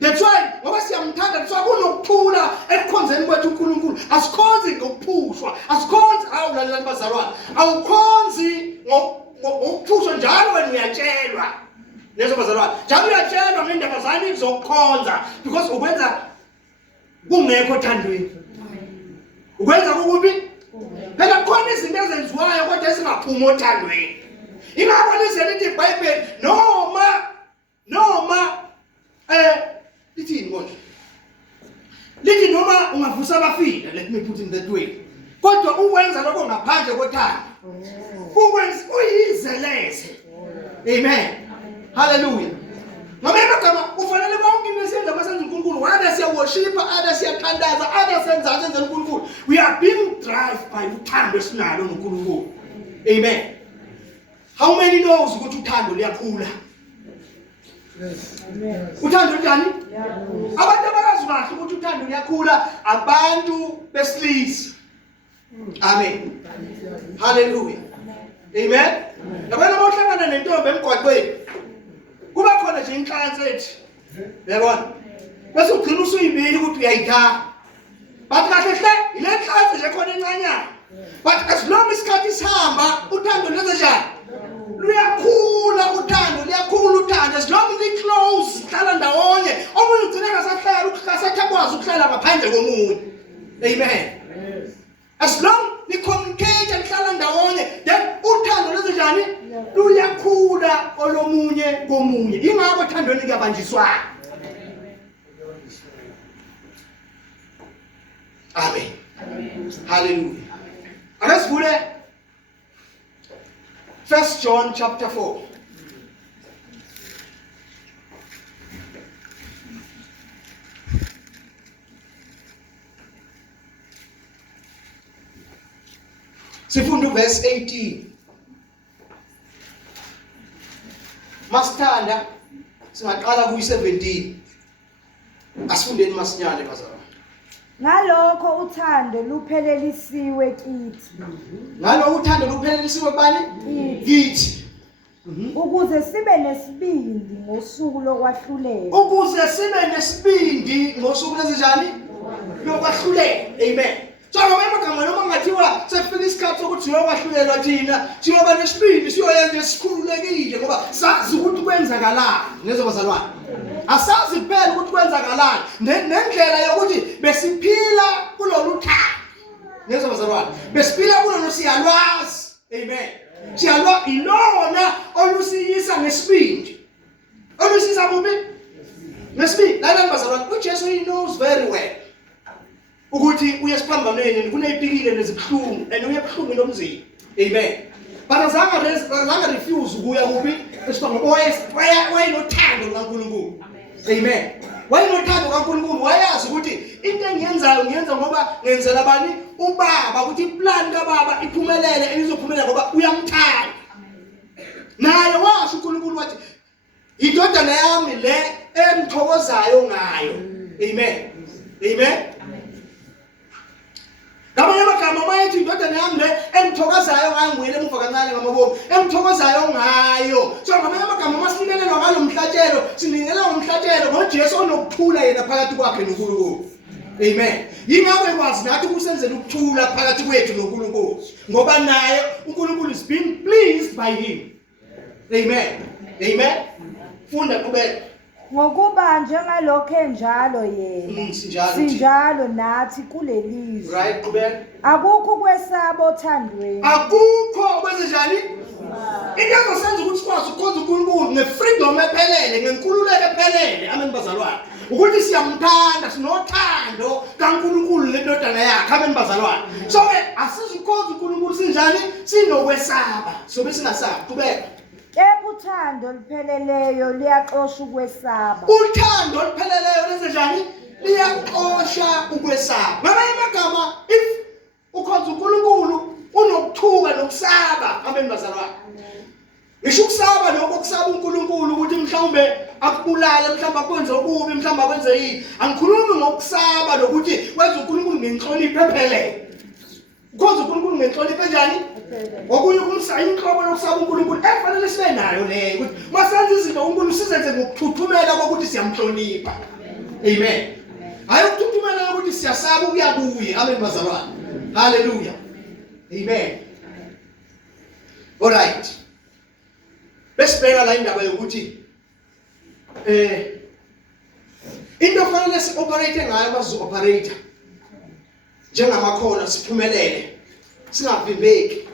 That's why ngoba siyamthanda that's why kunokuthula ekukhonzeni kwethu uNkulunkulu. Asikhonzi ngokuphushwa, asikhonzi awulalelani bazalwane. Awukhonzi ngokuphushwa njalo wena uyatshelwa. Lezo bazalwane. Njalo uyatshelwa ngendaba zani zokukhonza because ukwenza kungekho thandweni. Ukwenza ukuphi? Phela khona izinto ezenziwayo kodwa esingaphumi othandweni. Ingakho lithi iBhayibheli noma lithini konje? Lithi noma ungavusa abafile, let me put in that way. Kodwa ukwenza lokho ngaphandle kothando. Ukwenza uyizeleze. Amen. Hallelujah. Ngamanye amagama ufanele bonke isenzo abasenza uNkulunkulu, whether siya worship, other siyathandaza, other senza uNkulunkulu. We are being driven by uthando esinalo uNkulunkulu. Amen. How many knows ukuthi uthando liyakhula? Yes. Uthando njani? Abantu abakazi kahle ukuthi uthando liyakhula abantu besilisa. Amen. Hallelujah. Amen. Yabona mawuhlangana nentombi emgwaqweni. Kuba khona nje inhlansi ethi. Yabona? Bese ugcina usuyibili ukuthi uyayithanda. Bathi kahle hle ile nhlansi nje khona encanyana. But as long as isikhathi sihamba uthando lenza njani? Luyakhula uthando, liyakhula uthando. As long as they close, hlala ndawonye. Omunye ugcina ngasahlala ukukhasathakwazi ukuhlala ngaphandle komunye. Amen. As long ni communicate hlala ndawonye, then uthando lenza njani? Luyakhula olomunye komunye. Ingakho uthandweni kuyabanjiswana. Amen. Hallelujah. Akasivule 1 John chapter 4. Sifunda verse 18. Masithanda singaqala ku 17. Asifundeni masinyane bazalwane. Ngalokho uthando luphelelisiwe kithi. Ngalokho uthando luphelelisiwe bani? Kithi. Ukuze sibe nesibindi ngosuku lokwahluleka. Ukuze sibe nesibindi ngosuku lezinjani? Lokwahluleka. Amen. So ngomagama noma ngathiwa sefika isikhathi sokuthi siyokwahlulela thina, siyoba nesibindi, siyoyenza esikhululekile ngoba sazi ukuthi kwenzakalani. Nezo bazalwane. Asazi phela ukuthi kwenzakalani nendlela yokuthi besiphila kulolu thando. Nezo bazalwane. Besiphila kulolu siyalwazi. Amen. Siyalwa ilona olusiyisa ngesibindi. Olusisa kuphi? Ngesibindi. Lalani bazalwane, uJesu he knows very well ukuthi uyasiphambaneni kuneyipikile nezibhlungu and uyebuhlungu nomzimba. Amen. But azange refuse ukuya kuphi? Esifana wayenothando kaNkulunkulu. Amen. Wayenothando kaNkulunkulu, wayazi ukuthi into engiyenzayo ngiyenza ngoba ngenzela bani? Ubaba, ukuthi iplan kaBaba iphumelele elizophumelela ngoba uyamthanda. Naye washo uNkulunkulu wathi indodana yami le emthokozayo ngayo. Amen. Amen. Ngamanye amagama mayethi indodana yami le emthokozayo ngayo nguyele emuva kancane ngamabomu emthokozayo ngayo. So ngamanye amagama masiningelelwa ngalo mhlatshelo siningelela ngomhlatshelo ngoJesu onokuthula yena phakathi kwakhe noNkulunkulu. Amen. Yingakho ekwazi nathi ukusenzela ukuthula phakathi kwethu noNkulunkulu ngoba naye uNkulunkulu is being pleased by him. Amen. Amen. Funda qhubeka. Ngokuba njengalokho enjalo yena sinjalo nathi kuleli. Right, qhubeka. Akukho kwesaba othandweni. Akukho kwenzenjani? Into ezosenza ukuthi sikwazi ukukhonza uNkulunkulu ngefreedom ephelele, ngenkululeko ephelele. Amen bazalwane. Ukuthi siyamthanda, sinothando kaNkulunkulu lendodana yakhe. Amen bazalwane. So asizukhonza uNkulunkulu sinjani? Sinokwesaba. Sobe singasabi. Qhubeka. Kepha uthando lipheleleyo liyaxosha ukwesaba. Uthando lipheleleyo lenzenjani? liyaxosha ukwesaba. Ngamanye amagama, if ukhonza uNkulunkulu unokuthuka nokusaba, amen bazalwane. Ngisho ukusaba lokho kusaba uNkulunkulu ukuthi mhlawumbe akubulale, mhlawumbe akwenze okubi, mhlawumbe akwenze yini. Angikhulumi ngokusaba lokuthi wenza uNkulunkulu ngenhlonipho ephelele. Ukhonza uNkulunkulu ngenhlonipho enjani? Okunye kumsa inhlobo lokusaba uNkulunkulu efanele sibe nayo leyo ukuthi masenze izinto uNkulunkulu sizenze ngokuthuthumela kokuthi siyamhlonipha. Amen. Hayi ukuthuthumela ukuthi siyasaba ukuyabuye, amen bazalwane. Hallelujah. Amen. All right. Besibheka la indaba yokuthi into fanele si operate ngayo bazo operator njengamakhono siphumelele singavimbeki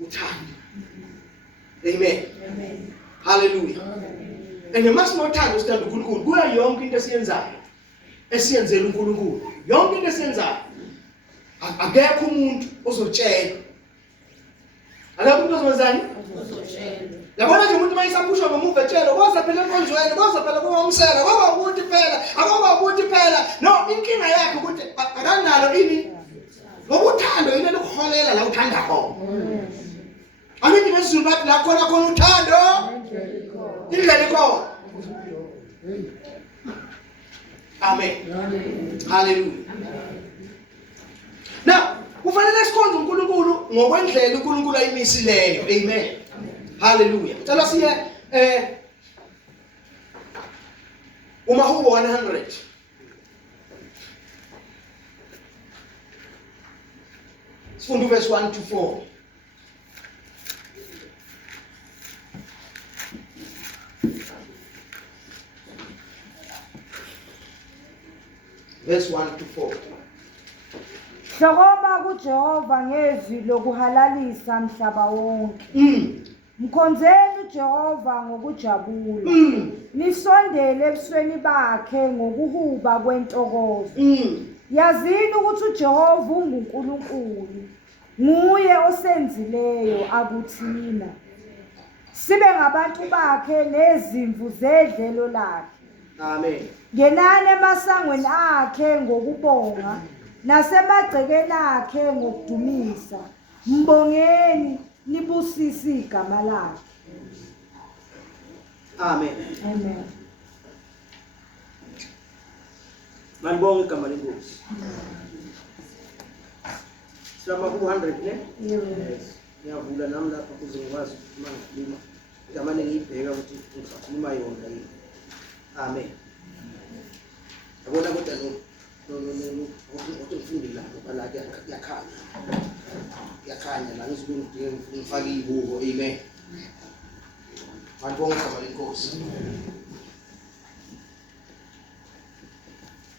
uthando. Amen. Amen. Hallelujah. And you must not thanda usithanda uNkulunkulu kuya yonke into esiyenzayo esiyenzela uNkulunkulu. Yonke into esiyenzayo akekho umuntu ozotshela. Akekho umuntu ozozani? Yabona nje umuntu mayisaphusha ngomuva etshela kwaza phela enkonzweni, kwaza phela kwamsela, kwaba ukuthi phela, akaba ukuthi phela. No, inkinga yakhe ukuthi akanalo ini ngokuthando into lokuholela la uthanda khona. Angithi ngesizulu bathi la khona uthando indlela ikhona. Amen. Hallelujah. Now, kufanele sikhonze uNkulunkulu ngokwendlela uNkulunkulu ayimisileyo. Amen. Hallelujah. Cela siye uMahubo 100. Sifunda verse 1 to 4. Verse 1 to 4. Hlokoma kuJehova ngezwi lokuhalalisa mhlaba wonke. Mkhonzeni uJehova ngokujabula. Nisondele ebusweni bakhe ngokuhuba kwentokozo. Yazini ukuthi uJehova unguNkulunkulu. Nguye osenzileyo akuthina. Sibe ngabantu bakhe nezimvu zedlelo lakhe. Amen. Ngenani emasangweni akhe ngokubonga nasemagcekeni akhe ngokudumisa. Mbongeni nibusisi igama lakhe. Amen. Amen. Manibonge igama lenkosi. Sima ku 100 ne? Yes. Ngiyavula nami lapha ukuze ngikwazi uma ngikhuluma. Igama lengibheka ukuthi ngikhuluma yona yini. Amen. Yabona kodwa ngifundile lapha la yakhanya la ngizokudinga ngifake ibuko. Amen. Manibonge igama lenkosi.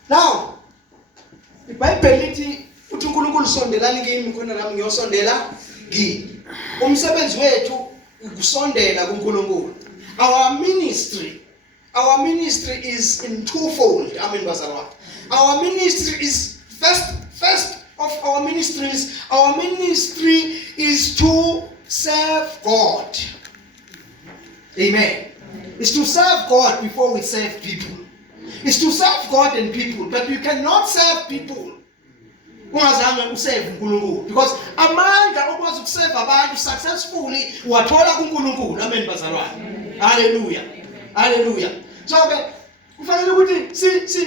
Now, iBhayibheli lithi uthi uNkulunkulu sondelani kimi khona nami ngiyosondela kini. Umsebenzi wethu ukusondela kuNkulunkulu. Our ministry is in twofold. Amen bazalwane. Our ministry is first of our ministries. Our ministry is to serve God. Amen. It's to serve God before we serve people. It's to serve God and people, but you cannot serve people ungazange usave uNkulunkulu, because amandla okwazi ukusave abantu successfully wathola kuNkulunkulu. Amen bazalwane. Hallelujah. Hallelujah. So ke kufanele ukuthi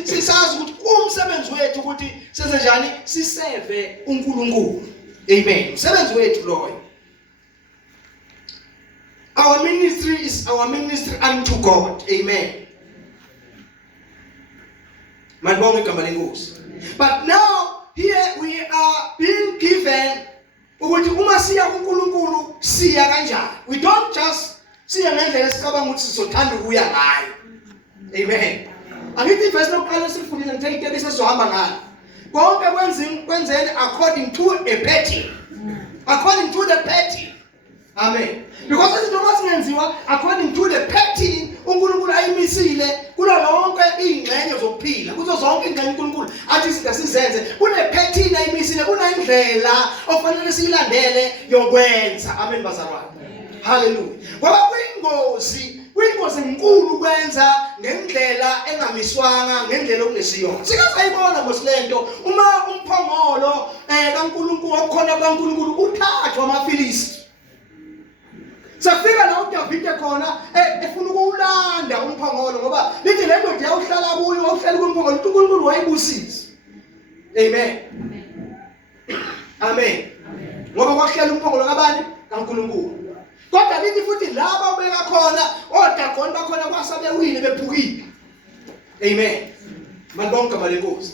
sisazi ukuthi umsebenzi wethu ukuthi senze njani siseve uNkulunkulu. Amen. Umsebenzi wethu loyo. Our ministry is our ministry unto God. Amen. Manibonge igama lenkosi. But now here we are being given ukuthi uma siya kuNkulunkulu siya kanjani. We don't just siya ngendlela esicabanga ukuthi sizothanda ukuya ngayo. Amen. Angithi verse lokuqala sifundile ngithe bese sizohamba ngalo. Konke kwenzeni according to a pattern. According to the pattern. Amen. Because izinto masingenziwa according to the pattern uNkulunkulu ayimisile kulo lonke ingxenye zokuphila. Kuzo zonke ingxenye uNkulunkulu athi sizenze kune pattern ayimisile, kunendlela ofanele siyilandele yokwenza. Amen bazalwane. Hallelujah. Ngoba kuyingozi kuyingozi enkulu kwenza ngendlela engamiswanga ngendlela okungesiyona. Sikasayibona ngosilento uma umphongolo kaNkulunkulu okhona kaNkulunkulu uthathwa amafilisi. Safika la uDavid khona efuna ukuwulanda umphongolo ngoba lithi le ndoda yawuhlala kuyo wawuhlala kumphongolo uNkulunkulu wayibusisa. Amen. Amen. Ngoba kwahlala umphongolo kabani kaNkulunkulu. Kodwa lithi futhi laba ubeka khona oDagoni bakhona kwasabewile bephukile. Amen. Malibonke malenkosi.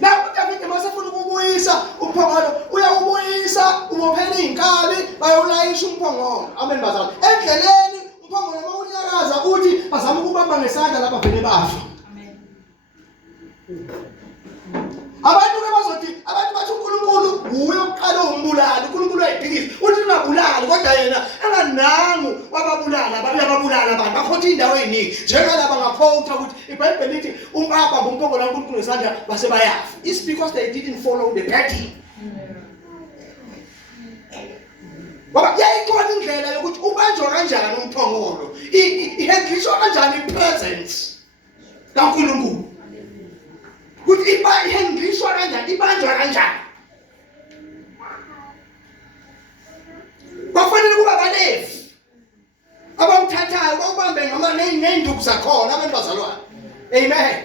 Na uDavid masefuna ukubuyisa umphongolo uyawubuyisa ubophela izinkabi bayolayisha umphongolo. Amen bazalwane. Endleleni umphongolo mawunyakaza uthi bazama ukubamba ngesandla lapha vele bafa. Amen. Abantu bazothi abantu bathi uNkulunkulu uye uqala umbulala uNkulunkulu ayibhikisa uthi ungabulali kodwa yena enganangu wababulala babulala abantu bakhotha indawo eziningi njengalaba ngaphotha ukuthi iBhayibheli lithi umpapa ngomphongolo kaNkulunkulu ngesandla base bayafa. It's because they didn't follow the pattern. Baba yayikhona indlela yokuthi ubanjwa kanjani umphongolo ihendliswa kanjani ipresence kaNkulunkulu ukuthi ihendliswa kanjani ibanjwa kanjani. Bafanele kuba balefi abamthathayo bawubambe noma neinduku zakhona abantu bazalwane. Amen.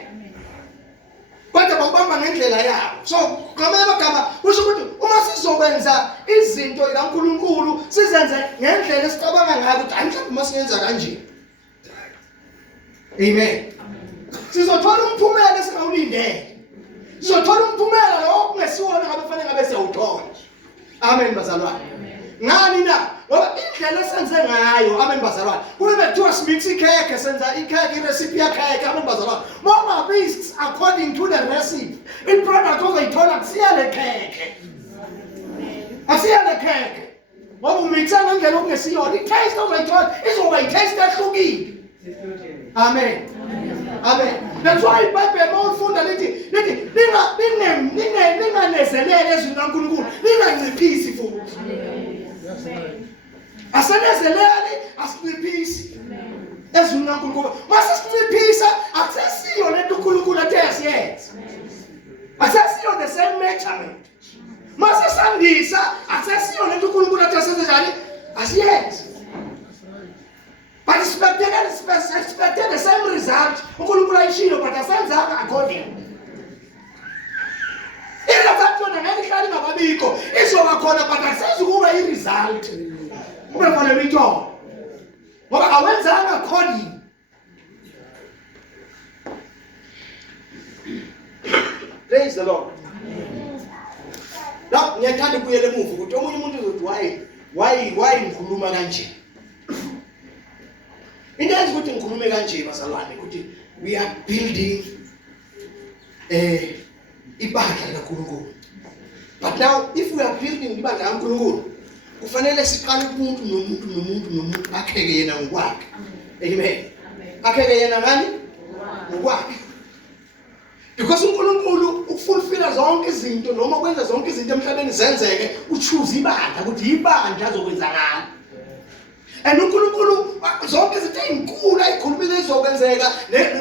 Kodwa bawubamba ngendlela yabo. So ngamanye amagama kusho ukuthi uma sizokwenza izinto kaNkulunkulu sizenze ngendlela esicabanga ngayo ukuthi mhlawumbe masiyenza kanje. Amen. Sizothola umphumela esingawulindele. Sizothola umphumela lo ongesiwona ngabe kufanele ngabe siyawuthola. Amen bazalwane. Ngani na ngoba indlela esenze ngayo amen bazalwane kube bekuthiwa simixa ikhekhe senza ikhekhe irecipe yakhekhe amen bazalwane mama beasts according to the recipe iproduct ozoyithola kusiyale khekhe asiyale khekhe ngoba umixa ngendlela okungesiyona itaste ozoyithola izoba itaste ehlukile. Amen. Amen. That's why iBhayibheli mawufunda lithi ninganezelele ezwini kaNkulunkulu ninganciphisi futhi. Asenezelele asinciphisi ezwini kaNkulunkulu. Mase sinciphisa akusesiyo lento uNkulunkulu athe asiyenze. Akusesiyo the same measurement. Mase sandisa akusesiyo lento uNkulunkulu athe asiyenze njani asiyenze. But expected the same result. uNkulunkulu ayishilo but asenzanga according. Result yona ngeyihlali ngababiko izoba khona but asenzi kuba iresult. Kube fanele uyithola. Ngoba awenzanga according. Praise the Lord. La ngiyathanda ukuyela emuva ukuthi omunye umuntu uzothi why ngikhuluma kanje. Into enza ukuthi ngikhulume kanje bazalwane ukuthi we are building ibandla likaNkulunkulu. But now if we are building ibandla likaNkulunkulu kufanele siqale umuntu nomuntu akheke yena ngokwakhe. Amen. Akheke yena ngani? Ngokwakhe. Because uNkulunkulu ukufulfilla zonke izinto noma ukwenza zonke izinto emhlabeni zenzeke uchoose ibandla ukuthi ibandla azokwenza ngani. And uNkulunkulu zonke izinto ezinkulu ayikhulumile izokwenzeka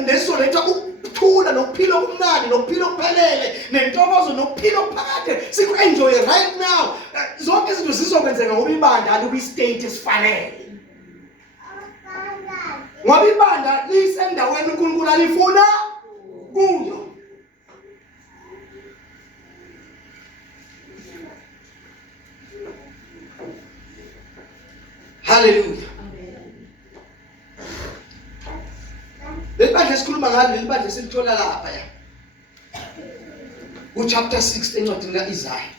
nesoletha ukuthula nokuphila okumnandi nokuphila okuphelele nentokozo nokuphila okuphakade siku-enjoy right now. Zonke izinto zizokwenzeka ngoba ibandla likwi-state esifanele. Ngoba ibandla lisendaweni uNkulunkulu alifuna kuyo. Hallelujah. Lebandla esikhuluma ngalo lebandla silithola lapha ya. Chapter 6 encwadini kaIsaya.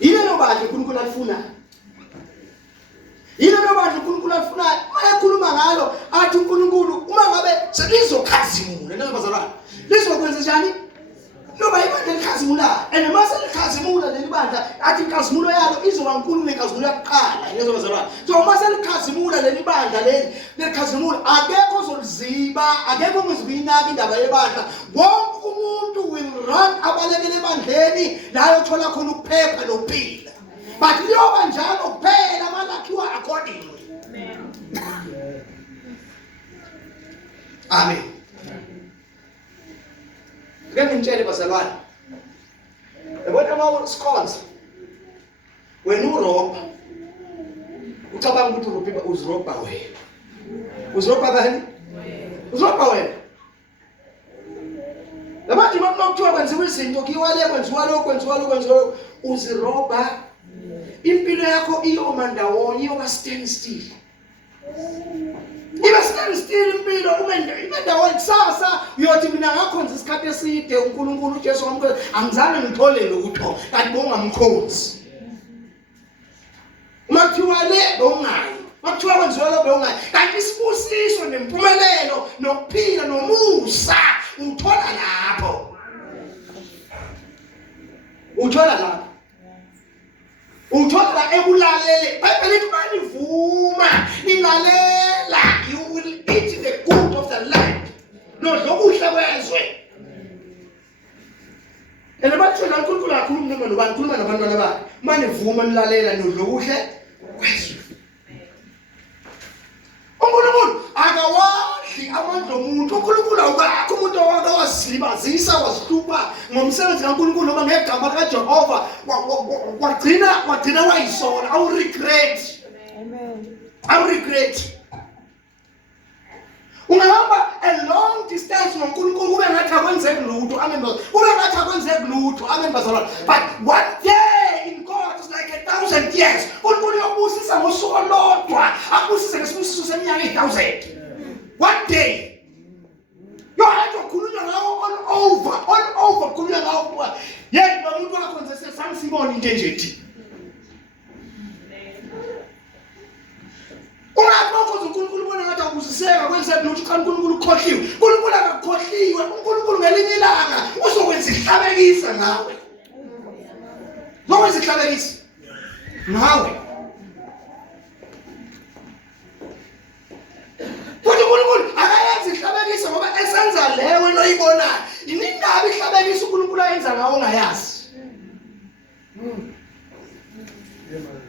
Yilelo bandla uNkulunkulu alifuna. Yilelo bandla uNkulunkulu alifuna. Mayekhuluma ngalo athi uNkulunkulu uma ngabe selizokhazimula nabazalwane. Lizokwenza njani? Noba ibandla likhazimula and mase likhazimula leli bandla athi inkazimulo yalo izoba nkulu nenkazimulo yokuqala ngezo bazalwane. So mase likhazimula leli bandla leli likhazimula akekho ozoliziba akekho ongizibinaka indaba yebandla. Wonke umuntu will run abalekele ebandleni la yothola khona ukuphepha nokuphila. But liyoba njalo kuphela malakhiwa accordingly. Amen. Amen. Ngeke ngitshele bazalwane. Yabona uma usikhonza wena uroba ucabanga ukuthi uziroba wena. Uziroba bani? Uziroba wena. Labathi makuthiwa kwenziwa izinto kiwale kwenziwa lokho uziroba. Impilo yakho iyoma ndawonye iyoba stand still. Iba stand still impilo uma ndawonye kusasa uyothi mina ngakhonza isikhathi eside uNkulunkulu uJesu wamkhonza angizange ngithole lutho kanti bongamkhonzi. Makuthiwa le bongayi makuthiwa kwenziwa lokho bongayi kanti isibusiso nempumelelo nokuphila nomusa uthola lapho. Uthola lapho. Uthola ekulalele. Bhayibheli lithi manivuma ningalela you will eat the good of the land. Nodlokuhle kwezwe. Bathi la uNkulunkulu akhuluma nobani khuluma nabantwana bakhe. Manivuma nilalela nodlokuhle kwezwe. uNkulunkulu akawadli amandla omuntu. uNkulunkulu awukakho umuntu owazilibazisa wasihlupha ngomsebenzi kaNkulunkulu noma ngegama kaJehova wagcina wayisola. Awu regret. Amen. Awu regret. Ungahamba a long distance noNkulunkulu kube ngathi akwenzeki lutho. Amen. Kube ngathi akwenzeki lutho. Amen bazalwane. But one day in God is like 1,000 years. uNkulunkulu uyobusisa ngosuku olodwa. Abusise ngesibusiso seminyaka 1,000. One day. Yohantu ukhulunywa ngawo all over ukhulunywa ngawo. Yena nomuntu wakho nje sesangibona into enje. Ungakho uNkulunkulu ubona ngathi akubusiseka kwenzeke lutho kanti uNkulunkulu ukhohliwe. uNkulunkulu akakhohliwe. uNkulunkulu ngelinye ilanga uzokwenza ihlabekisa ngawe. Uzokwenza ihlabekisa ngawe. Futhi uNkulunkulu akayenza ihlabekisa ngoba esenza leyo wena oyibonayo. Iningabe ihlabekisa uNkulunkulu ayenza ngawo ongayazi.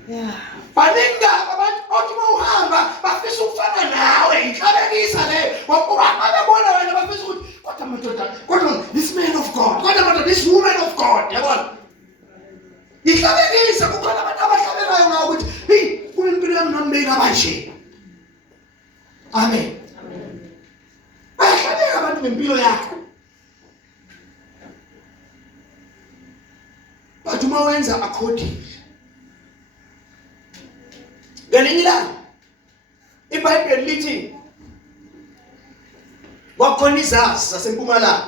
Yeah. Baninga abantu othi mawuhamba bafisa ukufana nawe. Ihlabekisa leyo. Babona wena bafisa ukuthi kodwa madoda kodwa this man of God kodwa madoda this woman of God. Yabona? Ihlabekisa kukhona abantu abahlabekayo ngawo ukuthi hey kuyimpilo yami nambeka kanje. Amen. Bahlabeka abantu ngempilo yakho. But uma wenza according ngelinye ilanga iBhayibheli lithi kwakhona izazi zaseMpumalanga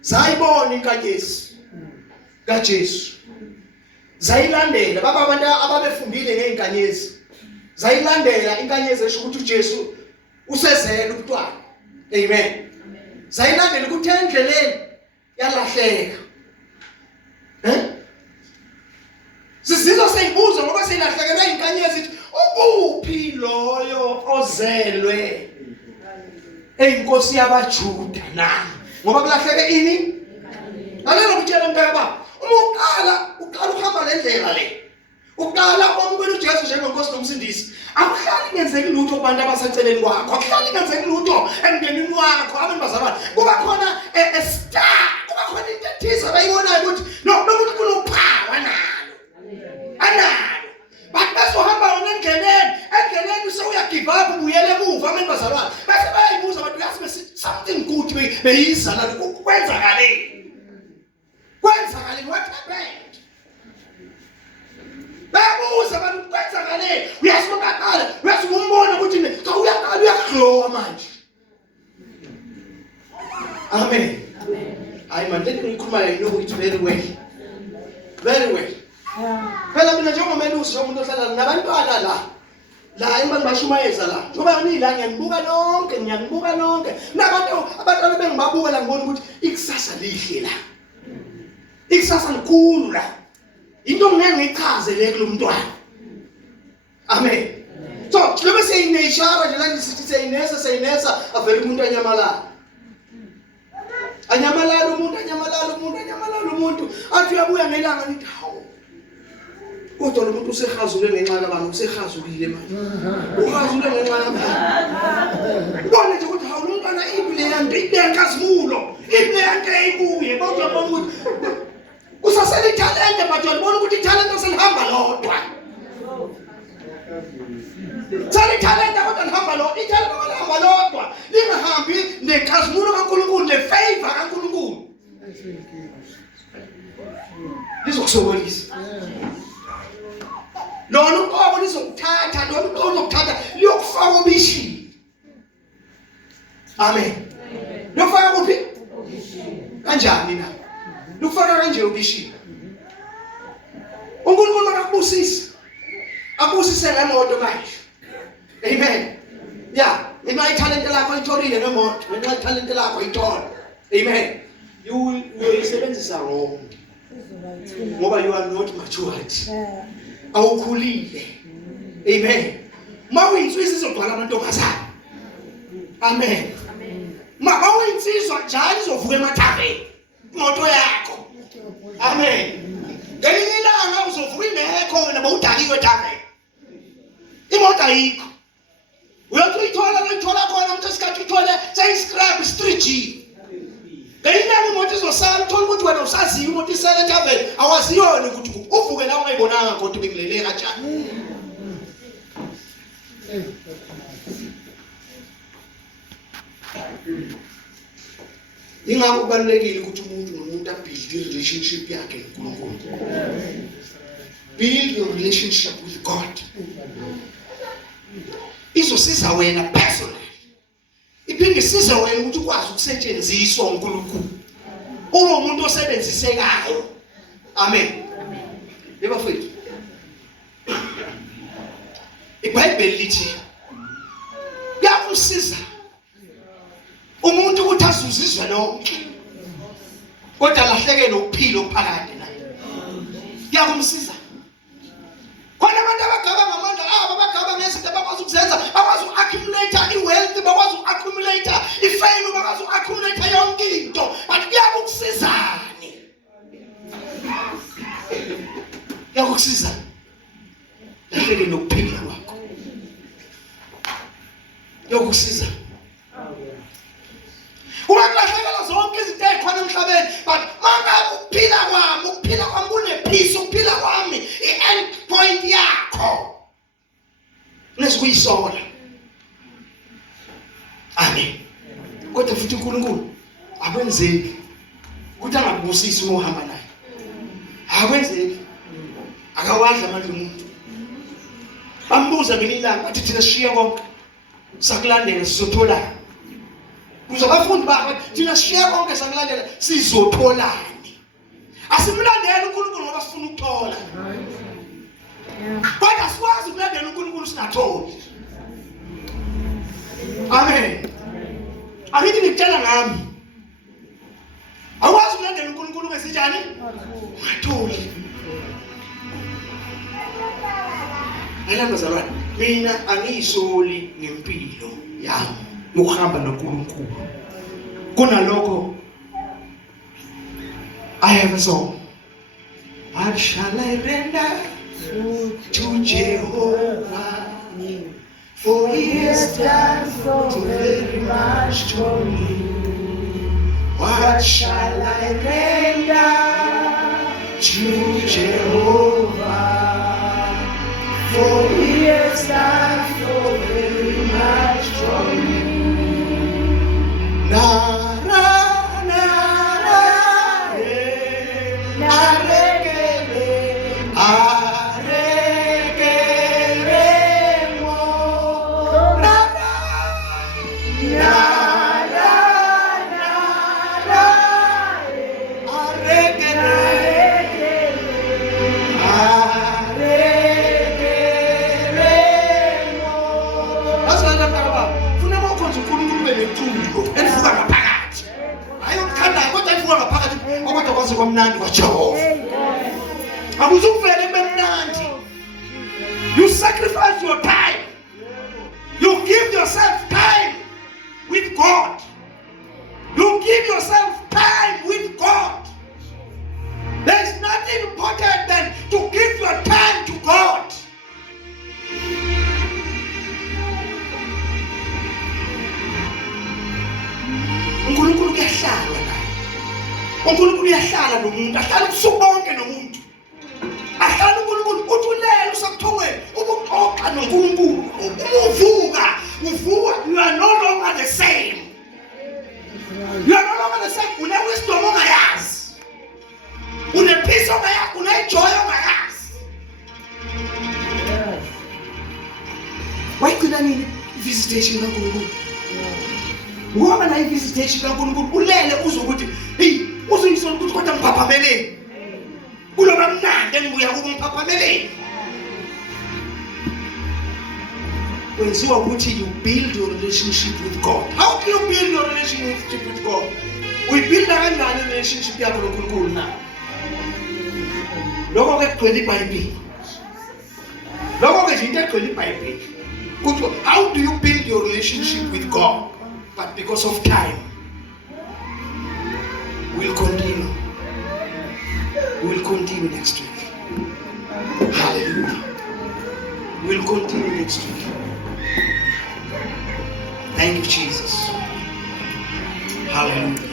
zayibona inkanyezi kaJesu zayilandela. Baba abantu ababefundile ngeinkanyezi zayilandela inkanyezi esho ukuthi uJesu usezela umntwana. Amen. Zayilandela ukuthi endleleni yalahleka. Sizizwa seyibuza ngoba seyilahlekelwe inkanyezi ithi ukuphi loyo ozelwe eyinkosi yabaJuda na ngoba kulahleke ini. Lalela ukutshela mntaka baba uqala uhamba lendlela le. Uqala umbona uJesu njengenkosi nomsindisi. Akuhlali ngenzeki lutho kubantu abaseceleni kwakho. Akuhlali ngenzeki lutho emndenini wakho. Abantu bazalwane kuba khona a star. Kuba khona into ethize abayibonayo ukuthi no nomuntu kunophawa nalo. Analo. Basohamba wona endleleni usewuyagive up ubuyele emuva. Abantu bazalwane base bayibuza abantu yazi something good beyiza la kwenzakaleni. Kwenzakaleni what happened? Bayabuza abantu kwenzakaleni. Uyasibonakala uyasimbona ukuthi uyaqala uyaglowa manje. Amen. Hayi man lethe ngikhuluma yini ukuthi very well. Very well. Phela mina njengomelusi njengomuntu ohlala nabantwana la imba ngibashumayeza la ngoba nila ngiyanibuka nonke nabantu abantwana bengibabuka la ngibona ukuthi ikusasa lihle la. Ikusasa likhulu la. Into ngeke ngichaze le kulomntwana. Amen. So lobe seyineshara nje la ngisithi seyinesa avela umuntu anyamalala umuntu athi uyabuya ngelanga nithi hawo Kodwa lo muntu usehazule ngenxa kabani usehazulile manje. Uhazule ngenxa kabani. Ubone nje ukuthi hawu lo mntwana impilo yande ibenkazimulo. Impilo yande ibuye kodwa bona ukuthi usasele talente but ubona ukuthi talente selihamba lodwa. Sale talente kodwa lihamba lodwa. Italente lihamba lodwa. Lingahambi nenkazimulo kaNkulunkulu nefavor kaNkulunkulu. Lizokusokolisa. Lona uqobo lizokuthatha, lona uqobo lizokuthatha liyokufaka obishini. Amen. Liyokufaka kuphi? Kanjani na? Liyokufaka kanje obishini. uNkulunkulu akubusise. Akubusise ngemoto manje. Amen. Yeah, ima ithalente lakho itholile ngemoto, ngenxa ithalente lakho ithola. Amen. You uyisebenzisa wrong. Ngoba you are not matured. Awukhulile. Amen. Mawuyinsizwa izogcwala amantombazana. Amen. Mawuyinsizwa njalo izovuka emathaveni. Imoto yakho. Amen. Ngelinye ilanga uzovuka ingekho wena bawudakiwe ethaveni. Imoto ayikho. Uyothi uyithola khona umuntu esikhathi uthole sayiscrap 3G. Ngelinye imoto izosala uthola ukuthi wena usaziyo imoto isele ethaveni awaziyona ukuthi uvuke la ungayibonanga kodwa ubingilele kanjani. Ingakho kubalulekile ukuthi umuntu nomuntu abuild relationship yakhe noNkulunkulu. Build your relationship with God. Izosiza wena personally. Iphinde isize wena ukuthi ukwazi ukusetshenziswa uNkulunkulu. Ube umuntu osebenzisekayo. Amen. Yebo mfowethu. iBhayibheli lithi kuyakusiza umuntu ukuthi azuzizwe lonke kodwa lahleke nokuphila okuphakade naye. Kuyakumsiza. Khona abantu abagaba ngamandla abo abagaba ngezinto abakwazi ukuzenza, bakwazi uaccumulate iwealth, bakwazi uaccumulate ifame, bakwazi uaccumulate yonke into. But kuyakusizani. Kuyakusiza. Lahleke nokuphila kwakho. Kuyakusiza. Uyakuhlekela zonke izinto ezikhona emhlabeni, but manje ukuphila kwami kunepeace, ukuphila kwami i-end point yakho nesikuyisola. Amen. Kodwa futhi uNkulunkulu akwenzeki ukuthi angakubusisi uma uhamba naye. Akwenzeki. Akawadla manje umuntu. Bambuza ngelinye ilanga bathi thina sishiye konke sakulandela sizothola. Kuzobafundi bakhe thina sishiya konke sakulandela sizotholani. Asimlandela uNkulunkulu ngoba sifuna ukuthola. Kodwa sikwazi ukulandela uNkulunkulu singatholi. Amen. Akithi ngitshela ngami. Awukwazi ukulandela uNkulunkulu ngesinjani? Ungatholi. Ayilambazalwane, mina angiyisoli ngempilo yami ukuhamba noNkulunkulu. Kunalokho I have a song. What shall I render to Jehovah? For he has done so very much for me. What shall I render to Jehovah? For he has done so very much for me. You sacrifice your time. You give yourself time with God. You give yourself time with God. There is nothing important than to give your time to lo muntu, ahlala ubusuku bonke nomuntu. Ahlala uNkulunkulu uthulele usakuthongweni, ubuxoxa noNkulunkulu. Uvuka, you are no longer the same. You are no longer the same. Une-wisdom ongayazi. Une-peace ongayazi, une-joy ongayazi. Wayigcina nini i-visitation kaNkulunkulu? Ngoba na i-visitation kaNkulunkulu ulele uzwe ukuthi, hey, uzuyisona ukuthi kodwa ngiphaphameleni. Kuloba mnandi engibuya kubo ngiphaphameleni. Kwenziwa ukuthi you build your relationship with God. How do you build your relationship with God? We build kanjani relationship yakho noNkulunkulu na? Lokho ke kugcwele iBhayibheli. Lokho ke into egcwele iBhayibheli. Ukuthi how do you build your relationship with God? But because of time, we'll continue. We'll continue next week. Hallelujah. We'll continue next week. Thank you, Jesus. Hallelujah.